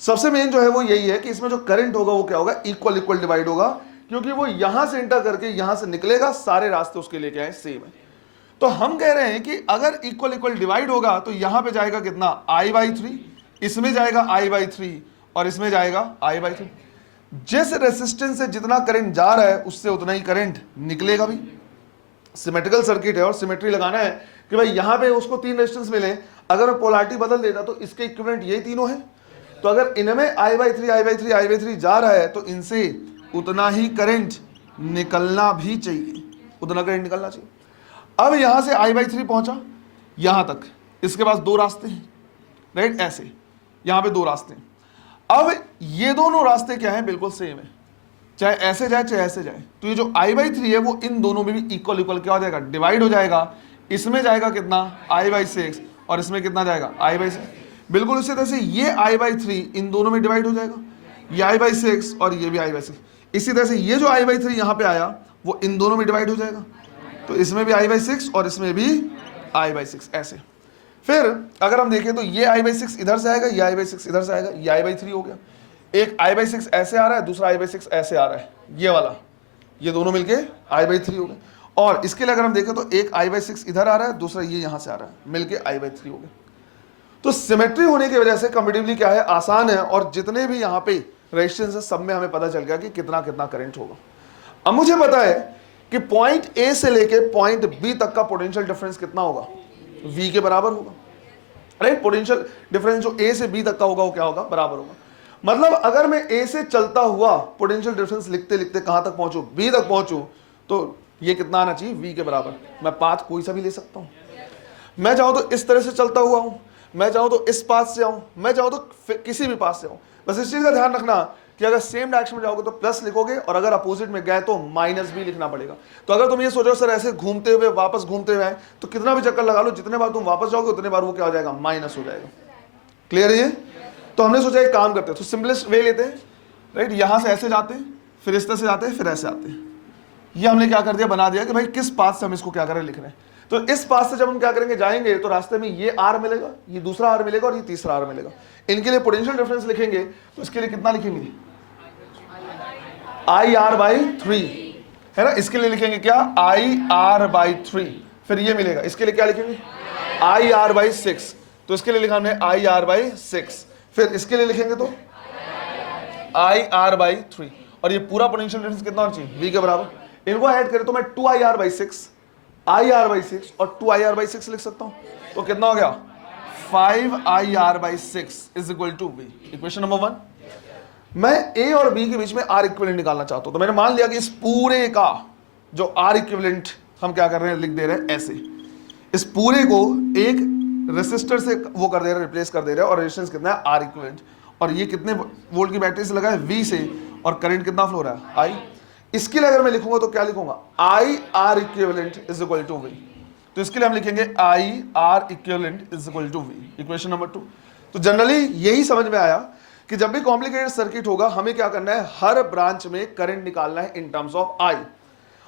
सबसे मेन जो है वो यही है कि इसमें जो करंट होगा वो क्या होगा, इक्वल इक्वल डिवाइड होगा, क्योंकि वो यहां से एंटर करके यहां से निकलेगा, सारे रास्ते उसके लिए क्या है, सेम है। तो हम कह रहे हैं कि अगर इक्वल इक्वल डिवाइड होगा तो यहां पे जाएगा कितना, I/3, इसमें जाएगा I/3 और इसमें जाएगा I/3। जिस रेसिस्टेंस से जितना करंट जा रहा है उससे उतना ही करंट निकलेगा भी। सिमेट्रिकल सर्किट है और सिमेट्री लगाना है कि भाई यहां पे उसको 3 रेजिस्टेंस मिले, अगर मैं पोलैरिटी बदल देता तो इसके इक्विवेलेंट ये तीनों है, तो अगर इनमें I/3 जा रहा है तो इनसे उतना ही करंट निकलना भी चाहिए, उतना करंट निकलना चाहिए। अब यहां से I/3 पहुंचा यहां तक, इसके पास 2 रास्ते हैं, राइट, ऐसे यहां पे 2 रास्ते हैं। अब ये दोनों रास्ते क्या हैं, बिल्कुल सेम है, चाहे ऐसे जाए चाहे ऐसे जाए। तो ये जो I/3 है वो इन दोनों में भी इक्वल इक्वल क्या हो जाएगा, डिवाइड हो जाएगा। इसमें जाएगा कितना, I/6 और इसमें कितना जाएगा, I/6। बिल्कुल इसी तरह से ये I/3 इन दोनों में डिवाइड हो जाएगा, ये I/6 और ये भी I/6। इसी तरह से ये जो I/3 यहाँ पे आया वो इन दोनों में डिवाइड हो जाएगा, तो इसमें भी I/6 और इसमें भी I/6, ऐसे। फिर अगर हम देखें तो ये I/6 इधर से आएगा, ये I/6 इधर से आएगा, ये I/3 हो गया। एक I/6 ऐसे आ रहा है, दूसरा I/6 ऐसे आ रहा है, ये वाला, ये दोनों मिलके I/3 हो गए। और इसके लिए अगर हम देखें तो एक I/6 इधर आ रहा है, दूसरा ये यहां से आ रहा है, मिलके I/3 हो गए। तो सिमेट्री होने की वजह से कंपैरेटिवली क्या है, आसान है, और जितने भी यहाँ पे रेजिस्टेंस है सब में हमें पता चल गया कि कितना कितना करंट होगा। अब मुझे पता है कि पॉइंट ए से लेके पॉइंट बी तक का पोटेंशियल डिफरेंस कितना होगा, V के बराबर होगा, राइट। पोटेंशियल डिफरेंस जो ए से बी तक का होगा वो क्या होगा, बराबर होगा। मतलब अगर मैं ए से चलता हुआ पोटेंशियल डिफरेंस लिखते लिखते कहां तक पहुंचू, बी तक पहुंचू, तो ये कितना आना चाहिए, V के बराबर। मैं पाथ कोई सा भी ले सकता हूं, मैं चाहूं तो इस तरह से चलता हुआ हूं, मैं चाहूं तो इस पाथ से आऊं, मैं चाहूं तो किसी भी पाथ से आऊं। बस इस चीज का ध्यान रखना कि अगर सेम डायरेक्शन में जाओगे तो प्लस लिखोगे, और अगर अपोजिट में गए तो माइनस भी लिखना पड़ेगा। तो अगर तुम ये सोचो सर ऐसे घूमते हुए वापस घूमते हुए आए, तो कितना भी चक्कर लगा लो, जितने बार तुम वापस जाओगे उतने बार वो क्या हो जाएगा, माइनस हो जाएगा। क्लियर है ये? तो हमने सोचा एक काम करते हैं, तो सिंपलेस्ट वे लेते हैं, राइट। यहां से ऐसे जाते हैं, फिर इस तरह से जाते हैं, फिर ऐसे आते हैं। ये हमने क्या कर दिया, बना दिया कि भाई किस पाथ से हम इसको क्या करें, लिख रहे हैं। तो इस पाथ से जब हम क्या करेंगे, जाएंगे, तो रास्ते में ये R मिलेगा, ये दूसरा R मिलेगा और ये तीसरा R मिलेगा। इनके लिए पोटेंशियल डिफरेंस लिखेंगे, तो इसके लिए कितना लिखेंगे, IR/3, है ना। इसके लिए लिखेंगे क्या, IR/3। फिर ये मिलेगा, इसके लिए क्या लिखेंगे, IR/6। तो इसके लिए लिखा हमने IR/6। फिर इसके लिए लिखेंगे तो IR/3। और ये पूरा पोटेंशियल डिफरेंस कितना होना चाहिए, V के बराबर। इनको ऐड करें तो मैं 2IR/6, IR/6 और 2IR/6 लिख सकता हूं। तो कितना हो गया, 5IR/6 is equal to V। Equation number 1। मैं A और B के बीच में R इक्विवेलेंट निकालना चाहता हूं। तो मैंने मान लिया कि इस पूरे का जो R इक्विवेलेंट हम क्या कर रहे हैं, लिख दे रहे हैं ऐसे। इस पूरे को एक रेसिस्टर से वो कर दे रहे हैं, रिप्लेस कर दे रहे हैं, और रेजिस्टेंस कितना है, R इक्विवेलेंट। और ये कितने वोल्ट की बैटरी से लगा है, V से, और करंट कितना फ्लो हो रहा है, I। इसके लिए अगर मैं लिखूंगा तो क्या लिखूंगा, IR equivalent is equal to V। तो इसके लिए हम लिखेंगे IR equivalent is equal to V। Equation number 2। तो जनरली यही समझ में आया कि जब भी कॉम्प्लिकेटेड सर्किट होगा हमें क्या करना है, हर ब्रांच में करंट निकालना है इन टर्म्स ऑफ I।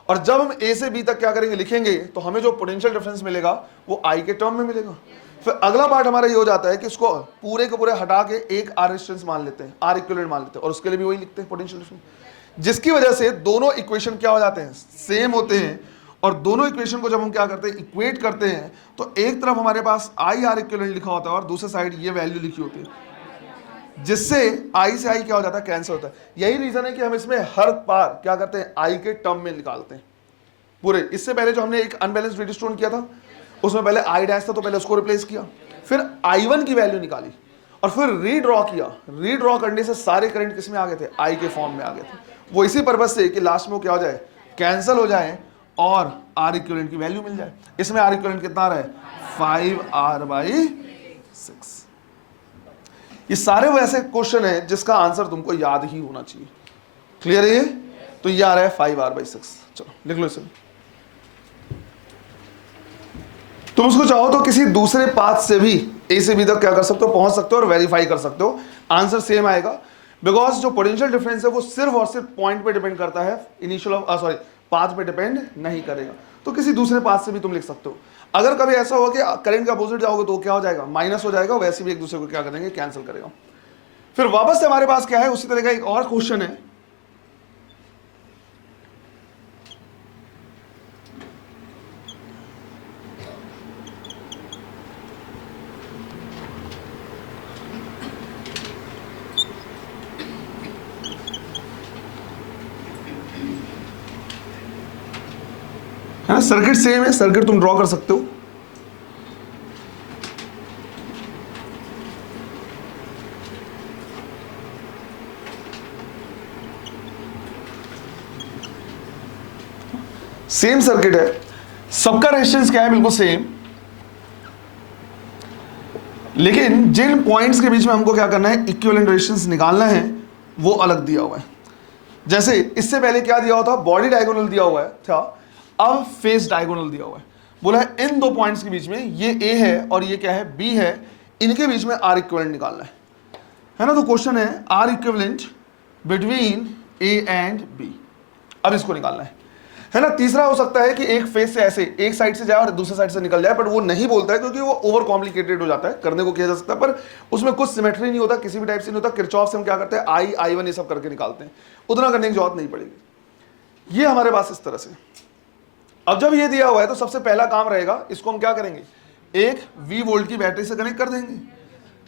और जब हम A से B तक क्या करेंगे, लिखेंगे, तो हमें जो पोटेंशियल डिफरेंस मिलेगा वो I के टर्म में मिलेगा। फिर अगला पार्ट हमारा ये हो जाता है कि इसको पूरे के पूरे हटा के एक R रेजिस्टेंस मान लेते हैं, R इक्विवेलेंट मान लेते हैं, और उसके लिए भी वही लिखते हैं, पोटेंशियल डिफरेंस, जिसकी वजह से दोनों इक्वेशन क्या हो जाते हैं, सेम होते हैं। और दोनों इक्वेशन को जब हम क्या करते हैं, इक्वेट करते हैं, तो एक तरफ हमारे पास IR इक्विवेलेंट लिखा होता है और दूसरे साइड ये वैल्यू लिखी होती है, जिससे I से I क्या हो जाता है, कैंसिल होता है। यही रीजन है कि हम इसमें हर बार क्या करते हैं, I के टर्म में निकालते हैं पूरे। इससे पहले जो हमने एक अनबैलेंस्ड VD स्टोन किया था, उसमें पहले I डैश था, तो पहले उसको रिप्लेस किया, फिर I1 की वैल्यू निकाली, और फिर रीड्रॉ किया। रीड्रॉ करने से सारे करंट किस में आ गए थे, I के फॉर्म में आ गए थे। वो इसी पर्पज से कि लास्ट में वो क्या हो जाए, कैंसिल हो जाए और R इक्विवेलेंट की वैल्यू मिल जाए। इसमें R इक्विवेलेंट कितना आ रहा है, 5R/6। ये सारे वैसे क्वेश्चन है जिसका आंसर तुमको याद ही होना चाहिए। क्लियर है ये? तो ये आ रहा है 5r/6। चलो लिख लो इसे। तुम उसको चाहो तो किसी दूसरे पाथ से भी ए से बी तक क्या कर सकते हो, पहुंच सकते हो और वेरीफाई कर सकते हो, आंसर सेम आएगा। बिकॉज जो पोटेंशियल डिफरेंस है वो सिर्फ और सिर्फ पॉइंट पे डिपेंड करता है, इनिशियल सॉरी पाथ पे डिपेंड नहीं करेगा। तो किसी दूसरे पाथ से भी तुम लिख सकते हो। अगर कभी ऐसा हो कि करंट के अपोजिट जाओगे तो क्या हो जाएगा, माइनस हो जाएगा, वैसे भी एक दूसरे को क्या करेंगे, कैंसिल करेगा। फिर वापस से हमारे पास क्या है, उसी तरह का एक और क्वेश्चन है। है ना, सर्किट सेम है, सर्किट तुम ड्रॉ कर सकते हो। सेम सर्किट है, सबका रेजिस्टेंस क्या है, बिल्कुल सेम, लेकिन जिन पॉइंट्स के बीच में हमको क्या करना है, इक्विवेलेंट रेजिस्टेंस निकालना है, वो अलग दिया हुआ है। जैसे इससे पहले क्या दिया हुआ था, बॉडी डायगोनल दिया हुआ है था, अब फेस डायगोनल दिया हुआ है। बोला है इन दो पॉइंट्स के बीच में, ये ए है और ये क्या है, बी है, इनके बीच में आर इक्विवेलेंट निकालना है ना। तो क्वेश्चन है R equivalent between A and B, अब इसको निकालना है ना। तीसरा हो सकता है कि एक फेस से ऐसे एक साइड से जाए और दूसरे साइड से निकल जाए, बट वो नहीं बोलता है क्योंकि वो ओवर कॉम्प्लिकेटेड हो जाता है, करने को किया जा सकता है पर उसमें कुछ सिमेट्री नहीं होता, किसी भी टाइप से नहीं होता। किरचॉफ से हम क्या करते हैं, I1 ये सब करके निकालते हैं, उतना करने की जरूरत नहीं पड़ेगी। ये हमारे पास इस तरह से। अब जब ये दिया हुआ है तो सबसे पहला काम रहेगा, इसको हम क्या करेंगे, एक V वोल्ट की बैटरी से कनेक्ट कर देंगे।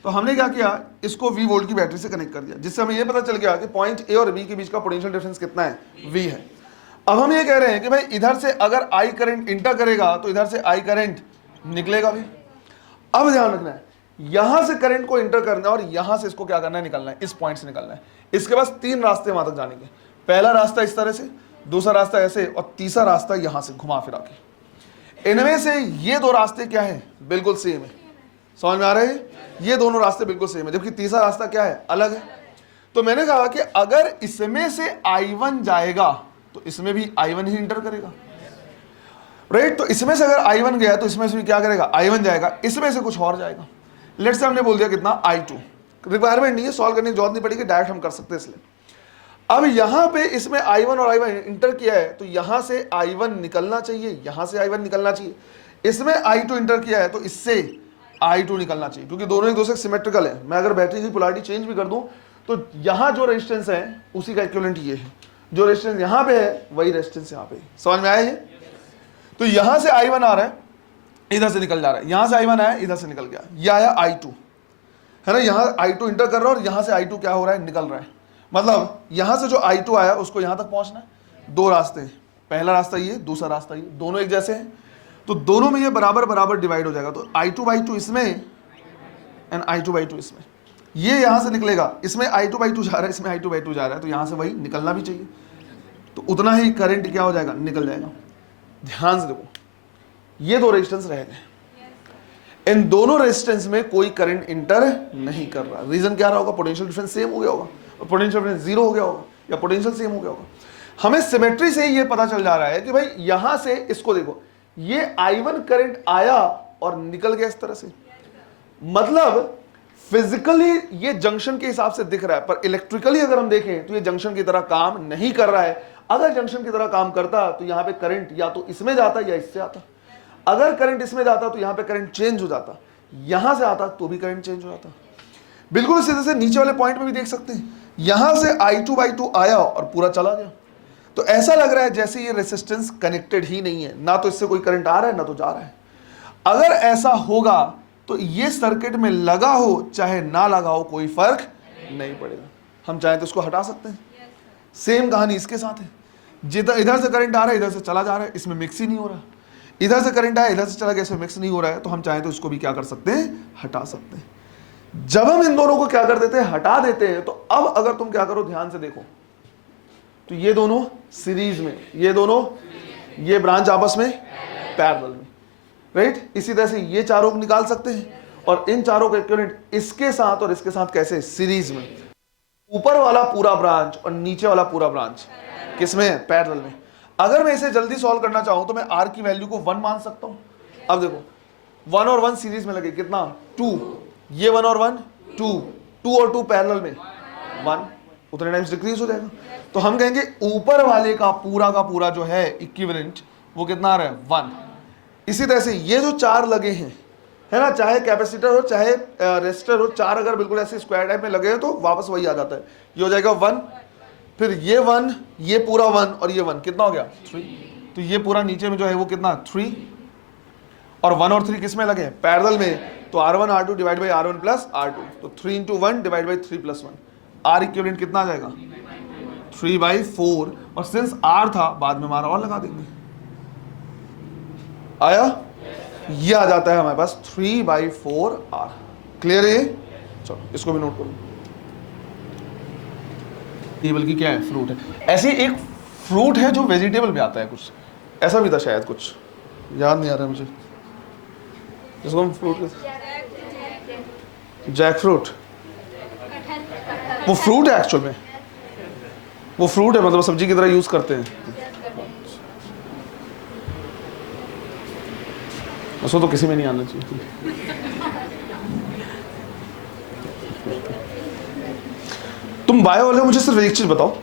तो हमने क्या किया, इसको V वोल्ट की बैटरी से कनेक्ट कर दिया, जिससे हमें ये पता चल गया कि पॉइंट ए और बी के बीच का पोटेंशियल डिफरेंस कितना है, V है। अब हम ये कह रहे हैं कि भाई इधर से अगर I करंट इंटर करेगा तो इधर से I करंट निकलेगा भी। अब ध्यान रखना है, यहां से करंट को इंटर करना है और यहां से इसको क्या करना है, निकलना है, इस पॉइंट से निकलना है। इसके पास तीन रास्ते वहां तक जाने के, पहला रास्ता इस तरह से, दूसरा रास्ता ऐसे और तीसरा रास्ता यहां से घुमा फिरा के। इनमें से ये दो रास्ते क्या है, बिल्कुल सेम है, समझ में आ रहा है, ये दोनों रास्ते बिल्कुल सेम है, जबकि तीसरा रास्ता क्या है, अलग है। तो मैंने कहा कि अगर इसमें से I1 जाएगा तो इसमें भी I1 ही इंटर करेगा, राइट। तो इसमें से अगर I1 गया तो इसमें से भी क्या करेगा, I1 जाएगा, इसमें से कुछ और जाएगा। लेट्स से हमने बोल दिया कितना, I2, रिक्वायरमेंट नहीं है, सॉल्व करने की जरूरत नहीं पड़ेगी, डायरेक्ट हम कर सकते हैं इसलिए। अब यहां पे इसमें I1 और I1 इंटर किया है तो यहां से I1 निकलना चाहिए, यहां से I1 निकलना चाहिए। इसमें I2 इंटर किया है तो इससे I2 निकलना चाहिए, क्योंकि दोनों एक दूसरे सिमेट्रिकल है। मैं अगर बैटरी की पोलैरिटी चेंज भी कर दूं तो यहां जो रेजिस्टेंस है उसी का इक्विवेलेंट ये है, जो रेजिस्टेंस यहां पे है वही रेजिस्टेंस यहां पे है। समझ में आया है। तो यहां से I1 आ रहा है, इधर से निकल जा रहा है, यहां से I1 आया, इधर से निकल गया, ये आया I2, है ना। यहां I2 इंटर कर रहा है और यहां से I2 क्या हो रहा है, निकल रहा है। मतलब यहां से जो I2 आया उसको यहां तक पहुंचना है। दो रास्ते, पहला रास्ता ये, दूसरा रास्ता ये, दोनों एक जैसे हैं, तो दोनों में ये बराबर बराबर डिवाइड हो जाएगा। तो I2/2 इसमें एंड I2/2 इसमें, ये यहां से निकलेगा, इसमें I2/2 जा रहा है, इसमें I2/2 जा रहा है, तो यहां से वही निकलना भी चाहिए, तो उतना ही करंट क्या हो जाएगा, निकल जाएगा। ध्यान से देखो, ये दो रेजिस्टेंस रह गए, इन दोनों रेजिस्टेंस में कोई करंट इंटर नहीं कर रहा। रीजन क्या रहा होगा, पोटेंशियल डिफरेंस सेम हो गया होगा, और पोटेंशियल डिफरेंस 0 हो गया होगा, या पोटेंशियल सेम हो गया होगा। हमें सिमेट्री से ही ये पता चल जा रहा है कि भाई यहां से इसको देखो, ये I1 करंट आया और निकल गया इस तरह से, मतलब फिजिकली ये जंक्शन के हिसाब से दिख रहा है, पर इलेक्ट्रिकली अगर हम देखें तो ये जंक्शन की तरह काम नहीं कर रहा है। अगर जंक्शन की तरह काम करता तो यहां पे करंट या तो इसमें जाता या इससे आता। अगर करंट इसमें जाता तो यहां पे करंट चेंज हो जाता, यहां से आता तो भी करंट चेंज हो जाता। बिल्कुल इसी तरह से नीचे वाले पॉइंट में भी देख सकते हैं, यहां से I2/2 आया और पूरा चला गया। तो ऐसा लग रहा है जैसे ये रेजिस्टेंस कनेक्टेड ही नहीं है, ना तो इससे कोई करंट आ रहा है ना तो जा रहा है। अगर ऐसा होगा तो ये सर्किट में लगा हो चाहे ना लगा हो कोई फर्क नहीं पड़ेगा, हम चाहे तो इसको हटा सकते हैं। सेम कहानी इसके साथ है, जिधर इधर से करंट आ रहा है इधर से चला जा रहा है, इसमें मिक्स ही नहीं हो रहा, इधर से करंट आया इधर से चला गया, इसमें मिक्स नहीं हो रहा है, तो हम चाहे तो इसको भी क्या कर सकते हैं, हटा सकते हैं। जब हम इन दोनों को क्या कर देते हैं, हटा देते हैं, तो अब अगर तुम क्या करो, ध्यान से देखो, तो ये दोनों सीरीज में, ये दोनों, ये ब्रांच आपस में पैरेलल में, राइट। इसी तरह से ये चारों को निकाल सकते हैं, और इन चारों के इक्विवेलेंट इसके साथ और इसके साथ कैसे, सीरीज में। ऊपर वाला पूरा ब्रांच और नीचे वाला पूरा ब्रांच किसमें है? पैरेलल में। अगर मैं इसे जल्दी सॉल्व करना चाहूं तो मैं r की वैल्यू को 1 मान सकता हूं। अब देखो 1 और 1 सीरीज में लगे, कितना 2, ये 1 और 1 2, 2 और 2 पैरेलल में 1, उतने टाइम्स डिक्रीज हो जाएगा। तो हम कहेंगे ऊपर वाले का पूरा जो है इक्विवेलेंट वो कितना आ रहा है 1। इसी तरह से ये जो 4 लगे हैं, है ना, चाहे कैपेसिटर हो चाहे रेजिस्टर हो, 4 अगर बिल्कुल ऐसे स्क्वायर टाइप में लगे हैं तो वापस वही आ जाता है, ये हो जाएगा 1, फिर ये 1, ये पूरा 1 और ये 1, कितना हो गया 3। तो ये पूरा नीचे में जो है वो कितना 3, और 1 और 3 किस में लगे? पैरेलल में। तो R1 R2 divide by R1 plus R2, तो 3 into 1 divide by 3 plus 1, R equivalent कितना आ जाएगा 3/4, और सिंस R था बाद में हमारा और लगा देंगे, आया, ये आ जाता है हमारे पास 3/4 R। क्लियर है? चलो इसको भी नोट करो, ये बल्कि क्या है, फ्रूट है। ऐसे एक फ्रूट है जो वेजिटेबल में आता है, कुछ ऐसा भी था शायद, कुछ याद नहीं आ रहा मुझे, जिसको हम फ्रूट कहते, जैक फ्रूट, वो फ्रूट है एक्चुअल में, वो फ्रूट है, मतलब सब्जी की तरह यूज करते हैं उसको, तो किसी में नहीं आना चाहिए। तुम बायो वाले मुझे सिर्फ एक चीज बताओ,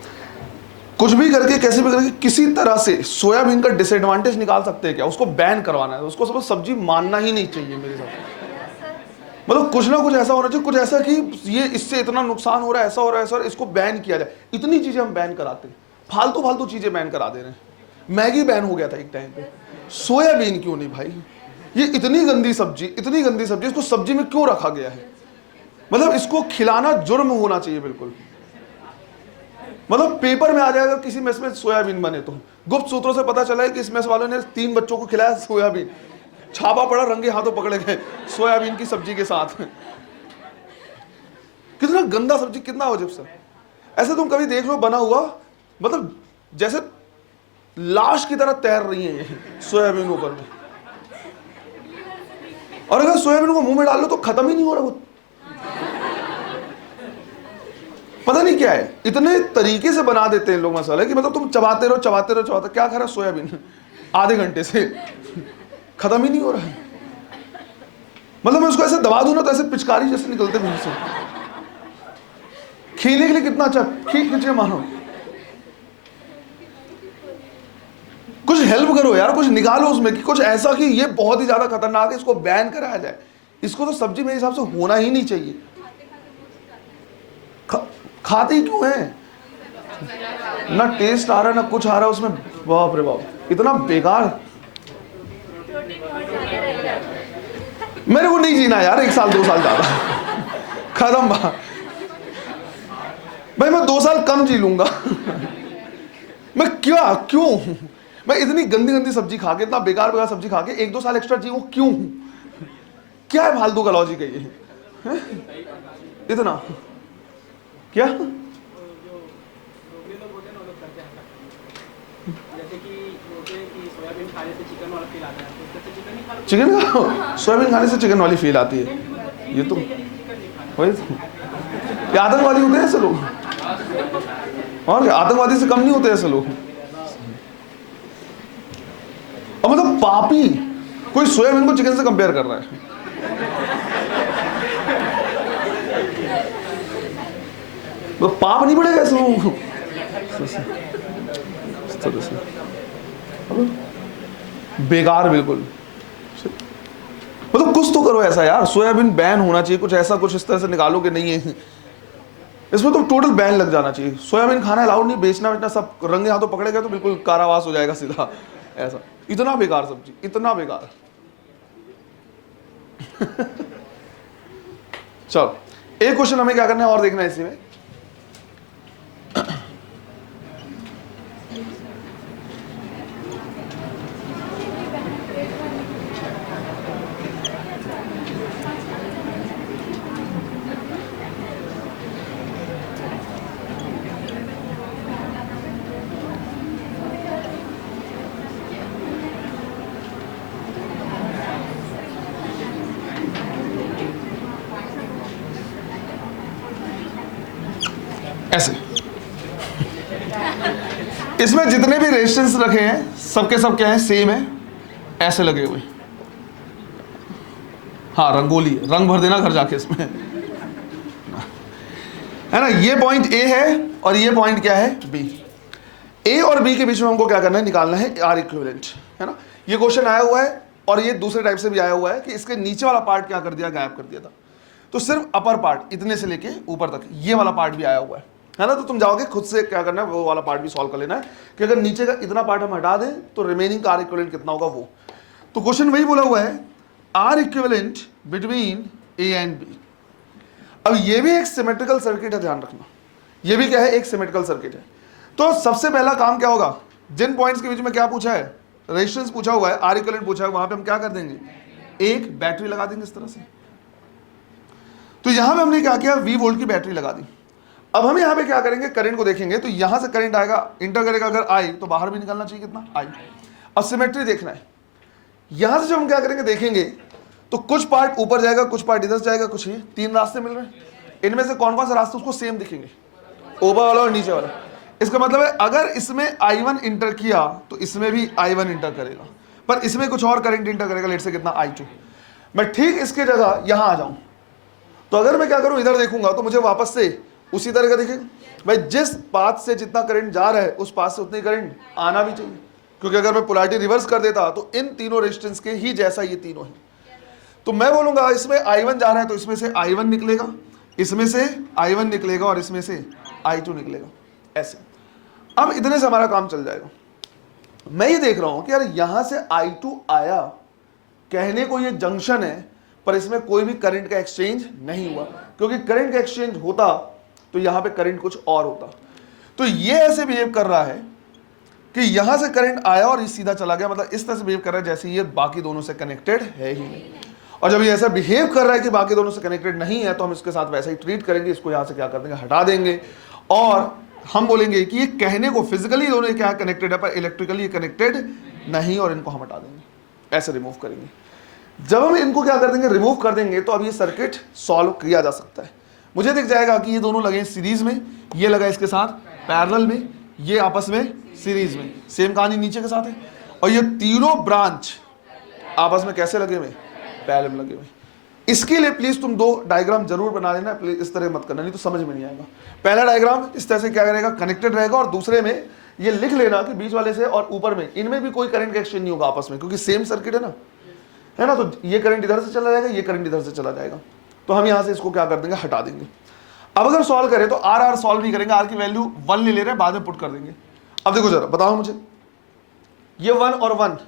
कुछ भी करके कैसे भी करके किसी तरह से सोयाबीन का डिसएडवांटेज निकाल सकते हैं क्या? उसको बैन करवाना है, उसको सब सब्जी मानना ही नहीं चाहिए मेरे हिसाब से। मतलब कुछ ना कुछ ऐसा होना चाहिए, कुछ ऐसा कि ये इससे इतना नुकसान हो रहा है, ऐसा हो रहा है, ऐसा, इसको बैन किया जाए। इतनी चीजें हम बैन कराते हैं, फालतू फालतू चीजें बैन करा दे रहे हैं। मैगी बैन हो गया था एक टाइम पे, सोयाबीन क्यों नहीं भाई? ये इतनी गंदी सब्जी, इतनी गंदी सब्जी, इसको सब्जी में क्यों रखा गया है? मतलब इसको खिलाना जुर्म होना चाहिए बिल्कुल। मतलब पेपर में आ जाएगा किसी मेस में सोयाबीन बने तो गुप्त सूत्रों से पता चला है कि इस मेस वालों ने 3 बच्चों को खिलाया सोयाबीन, छापा पड़ा, रंगे हाथों पकड़े गए सोयाबीन की सब्जी के साथ। कितना गंदा सब्जी, कितना अजीब सा। ऐसे तुम कभी देख लो बना हुआ, मतलब जैसे लाश की तरह तैर रही है ये सोयाबीन ऊपर में, और अगर सोयाबीन को मुंह में डाल लो तो खत्म ही नहीं हो रहा वो। पता नहीं क्या है, इतने तरीके से बना देते हैं लोग मसाले कि मतलब तुम चबाते रहो चबाते रहो चबाते, क्या खा रहा सोयाबीन आधे घंटे से, खत्म ही नहीं हो रहा है। मतलब मैं उसको ऐसे दबा दूं ना तो ऐसे पिचकारी जैसे निकलते मुंह से। खींचने के लिए कितना अच्छा, खींच के मारो, कुछ हेल्प करो यार, कुछ निकालो उसमें कि कुछ ऐसा कि ये बहुत ही ज्यादा खतरनाक है, इसको बैन कराया जाए। इसको तो सब्जी मेरे हिसाब से होना ही नहीं चाहिए। खाते ही क्यों है? ना टेस्ट आ रहा ना कुछ आ रहा उसमें, बाप रे बाप, इतना बेकार। मेरे को नहीं जीना यार 1 साल 2 साल ज्यादा, खत्म बात भाई, मैं 2 साल कम जी लूंगा। मैं क्यों मैं इतनी गंदी गंदी सब्जी खा के, इतना बेकार बेकार सब्जी खा के 1-2 साल एक्स्ट्रा जीऊं क्यों? क्या है फालतू का लॉजिक है ये? इतना क्या? चिकन का, सोयाबीन खाने से चिकन वाली फील आती है, ये तो वही तो। ये आतंकवादी होते हैं ऐसे लोग, और आतंकवादी से कम नहीं होते ऐसे लोग। और मतलब पापी कोई सोयाबीन को चिकन से कंपेयर कर रहा है, तो पाप नहीं पड़ेगा ऐसे लोगों? बेकार बिल्कुल। मतलब कुछ तो करो ऐसा यार, सोयाबीन बैन होना चाहिए, कुछ ऐसा, कुछ इस तरह से निकालो कि नहीं है इसमें तो टोटल बैन लग जाना चाहिए। सोयाबीन खाना अलाउड नहीं, बेचना बेचना सब रंगे हाथों पकड़े गए तो बिल्कुल कारावास हो जाएगा सीधा ऐसा। इतना बेकार सब्जी, इतना बेकार। चलो एक क्वेश्चन हमें क्या करना है और देखना है इसी में। ऐसे इसमें जितने भी रेजिस्टेंस रखे हैं सबके सब क्या है, सेम है, ऐसे लगे हुए। हाँ रंगोली, रंग भर देना घर जाके इसमें, है ना। ये पॉइंट ए है और ये पॉइंट क्या है, बी। ए और बी के बीच में हमको क्या करना है, निकालना है आर इक्विवेलेंट, है ना। ये क्वेश्चन आया हुआ है और ये दूसरे टाइप से भी आया हुआ है कि इसके नीचे वाला पार्ट क्या कर दिया, गायब कर दिया था। तो सिर्फ अपर पार्ट इतने से लेके ऊपर तक ये वाला पार्ट भी आया हुआ है ना। तो तुम जाओगे खुद से क्या करना है, वो वाला पार्ट भी सॉल्व कर लेना है कि अगर नीचे का इतना पार्ट हम हटा दें तो रिमेनिंग का आर इक्विवेलेंट कितना होगा वो। तो क्वेश्चन वही बोला हुआ है, R equivalent between A and B. अब ये भी एक सिमेट्रिकल सर्किट है, ध्यान रखना, ये भी क्या है, एक सिमेट्रिकल सर्किट है। तो सबसे पहला काम क्या होगा, जिन पॉइंट्स के बीच में क्या पूछा है, रेजिस्टेंस पूछा हुआ है, आर इक्विवेलेंट पूछा है, वहां पे हम क्या कर देंगे, एक बैटरी लगा देंगे इस तरह से। तो यहां पे हमने क्या किया, V वोल्ट की बैटरी लगा दी। अब हम यहां पे क्या करेंगे, करंट को देखेंगे। तो यहां से करंट आएगा, इंटर करेगा अगर I, तो बाहर भी निकलना चाहिए कितना, I। अब सिमेट्री देखना है, यहां से जब हम क्या करेंगे, देखेंगे तो कुछ पार्ट ऊपर जाएगा, कुछ पार्ट इधर जाएगा, कुछ ये तीन रास्ते मिल रहे हैं। इनमें से कौन कौन सा रास्ते उसको सेम दिखेंगे, ऊपर वाला और नीचे वाला। इसका मतलब है अगर इसमें I1 इंटर किया तो इसमें भी I1 इंटर करेगा, पर इसमें कुछ और करंट इंटर करेगा, लेट से कितना, I2। मैं ठीक इसके जगह यहां आ जाऊं तो अगर मैं क्या करूं, इधर देखूंगा तो मुझे वापस से उसी तरह का दिखेगा। भाई जिस पाथ से जितना करंट जा रहा है उस पाथ से उतनी करंट आना भी चाहिए, क्योंकि अगर मैं पोलैरिटी रिवर्स कर देता तो इन तीनों रेजिस्टेंस के ही जैसा ये तीनों है। तो मैं बोलूंगा इसमें I1 जा रहा है तो इसमें से I1 निकलेगा, इसमें से I1 निकलेगा और इसमें से I2 निकलेगा, ऐसे। अब इतने से हमारा काम चल जाएगा। मैं ये देख रहा हूं कि यार यहां से I2 आया, कहने को ये जंक्शन है, पर इसमें कोई भी करंट का एक्सचेंज नहीं हुआ, क्योंकि करंट का एक्सचेंज होता तो यहां पे करंट कुछ और होता। तो ये ऐसे बिहेव कर रहा है कि यहां से करंट आया और ये सीधा चला गया, मतलब इस तरह से बिहेव कर रहा है जैसे ये बाकी दोनों से कनेक्टेड है ही नहीं। और जब ये ऐसा बिहेव कर रहा है कि बाकी दोनों से कनेक्टेड नहीं है, तो हम इसके साथ वैसा ही ट्रीट करेंगे, इसको यहां से क्या कर देंगे, हटा देंगे, और हम बोलेंगे कि ये कहने को फिजिकली दोनों क्या कनेक्टेड है, पर इलेक्ट्रिकली कनेक्टेड नहीं, और इनको हम हटा देंगे, ऐसे रिमूव करेंगे। जब हम इनको क्या कर देंगे, रिमूव कर देंगे, तो अब ये सर्किट सॉल्व किया जा सकता है। मुझे दिख जाएगा कि ये दोनों लगे सीरीज में, ये लगा इसके साथ पैरेलल में, ये आपस में सीरीज में, सेम कहानी नीचे के साथ है, और ये तीनों ब्रांच आपस में कैसे लगे हुए, पैरेलल में लगे हुए। इसके लिए प्लीज तुम दो डायग्राम जरूर बना लेना, प्लीज इस तरह मत करना, नहीं तो समझ में नहीं आएगा। पहला डायग्राम इस तरह से क्या करेगा, कनेक्टेड रहेगा, और दूसरे में ये लिख लेना कि बीच वाले से और ऊपर में, इनमें भी कोई करंट का एक्सचेंज नहीं होगा आपस में, क्योंकि सेम सर्किट है ना। तो ये करंट इधर से चला जाएगा, ये करंट इधर से चला जाएगा, तो हम यहां से इसको क्या कर देंगे, हटा देंगे। अब अगर सॉल्व करें तो आर सॉल्व नहीं करेंगे, आर की वैल्यू 1 ले रहे हैं, बाद में पुट कर देंगे। अब देखो जरा, बताओ मुझे, ये 1 और 1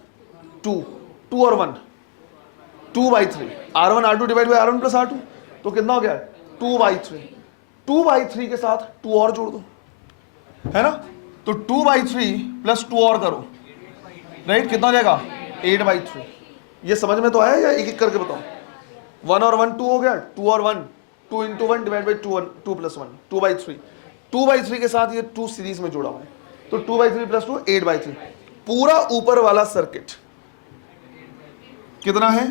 2 और 1 2/3, R1 R2 divide by R1 plus R2, तो कितना हो गया, 2/3। 2/3 के साथ 2 और जोड़ दो, है ना। तो 2/3 प्लस 2 और करो, राइट, कितना हो जाएगा, 8/3। ये समझ में तो आया या एक एक करके बताओ। 1 और 1 2 हो गया, 2 और 1 2 इंटू 1 डिवाइड बाई 2 प्लस 1 2/3। 2/3 के साथ ये 2 सीरीज में जुड़ा हुआ है, तो 2/3 प्लस 2 8/3। पूरा ऊपर वाला सर्किट कितना है,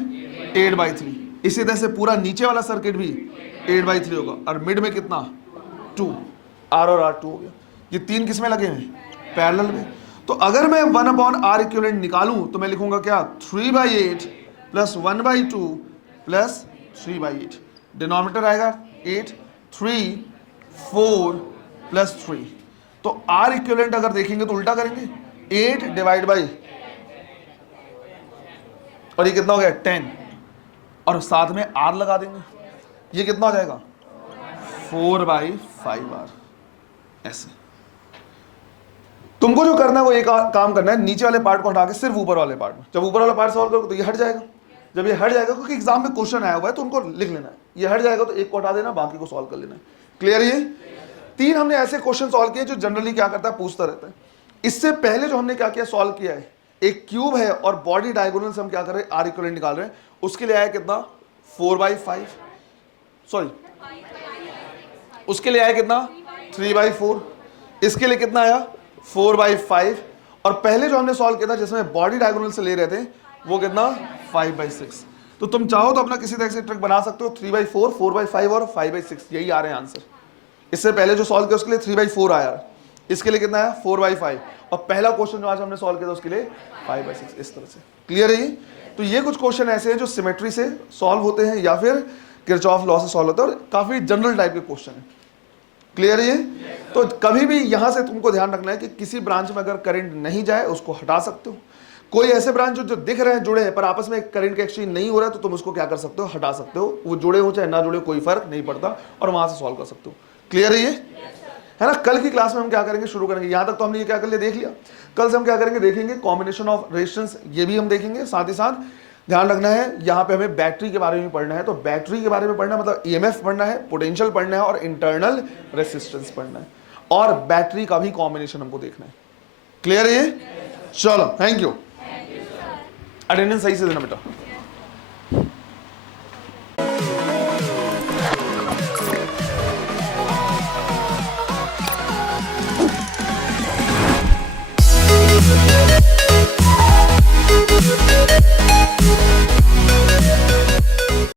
8/3। इसी तरह से पूरा नीचे वाला सर्किट भी 8/3 होगा, और मिड में कितना, 2, R और R2 हो गया। ये तीन किसमें लगे हैं, पैरेलल में। तो अगर मैं 1/R इक्विवेलेंट निकालूं तो मैं लिखूंगा क्या, 3/8 प्लस 1/2 प्लस 3/8। डिनोमिनेटर आएगा 8, 3 4 प्लस 3। तो R इक्विवेलेंट अगर देखेंगे तो उल्टा करेंगे, 8 डिवाइड बाई, और ये कितना हो गया 10, और साथ में R लगा देंगे, ये कितना हो जाएगा 4/5R। ऐसे तुमको जो करना है वो एक काम करना है, नीचे वाले पार्ट को हटा के सिर्फ ऊपर वाले पार्ट में, जब ऊपर वाला पार्ट सॉल्व करोगे तो ये हट जाएगा। जब ये हट जाएगा, क्योंकि एग्जाम में क्वेश्चन आया हुआ है तो उनको लिख लेना है, ये हट जाएगा तो एक को हटा देना, बाकी को सॉल्व कर लेना है। क्लियर। ये तीन हमने ऐसे क्वेश्चन सॉल्व किए जो जनरली क्या करता है, पूछता रहता है। इससे पहले जो हमने क्या किया, सॉल्व किया है, एक क्यूब है और बॉडी डायगोनल से हम क्या कर रहे हैं, आर इक्विवेलेंट निकाल रहे हैं। उसके लिए आया कितना, 4/5, सॉरी उसके लिए आया कितना 3/4, इसके लिए कितना आया 4/5, और पहले जो हमने सॉल्व किया था जिसमें बॉडी डायगोनल से ले रहे थे वो कितना 5/6। तो तुम चाहो तो अपना किसी तरह से ट्रिक बना सकते हो, 3/4, 4/5 और 5/6, यही आ रहे हैं आंसर। इससे पहले जो सॉल्व किया उसके लिए 3/4 आया, इसके लिए कितना है 4/5, और पहला क्वेश्चन जो आज हमने सॉल्व किया था उसके लिए 5/6, इस तरह से। क्लियर है ये? तो ये कुछ क्वेश्चन ऐसे हैं जो सिमेट्री से सॉल्व होते हैं या फिर किरचॉफ लॉ से सॉल्व होते हैं, और काफी जनरल टाइप के क्वेश्चन है। क्लियर है ये? तो कभी भी यहां से तुमको ध्यान रखना है कि किसी ब्रांच में अगर करंट नहीं जाए उसको हटा सकते हो। कोई ऐसे ब्रांच जो दिख रहे हैं जुड़े हैं पर आपस में करंट का एक्सचेंज नहीं हो रहा है, तो तुम उसको क्या कर सकते हो, हटा सकते हो। वो जुड़े हो चाहे ना जुड़े कोई फर्क नहीं पड़ता, और वहां से सॉल्व कर सकते हो। क्लियर है ये? है ना? कल की क्लास में हम क्या करेंगे, शुरू करेंगे। यहां तक तो हमने ये क्या कर लिया, देख लिया। कल से हम क्या करेंगे, देखेंगे कॉम्बिनेशन ऑफ रेजिस्टेंस, ये भी हम देखेंगे। साथ ही साथ ध्यान रखना है यहाँ पे हमें बैटरी के बारे में पढ़ना है। तो बैटरी के बारे में पढ़ना मतलब ईएमएफ पढ़ना है, पोटेंशियल पढ़ना है, और इंटरनल रेसिस्टेंस पढ़ना है, और बैटरी का भी कॉम्बिनेशन हमको देखना है। क्लियर है ये? चलो, थैंक यू। अटेंडेंस सही से देना बेटा।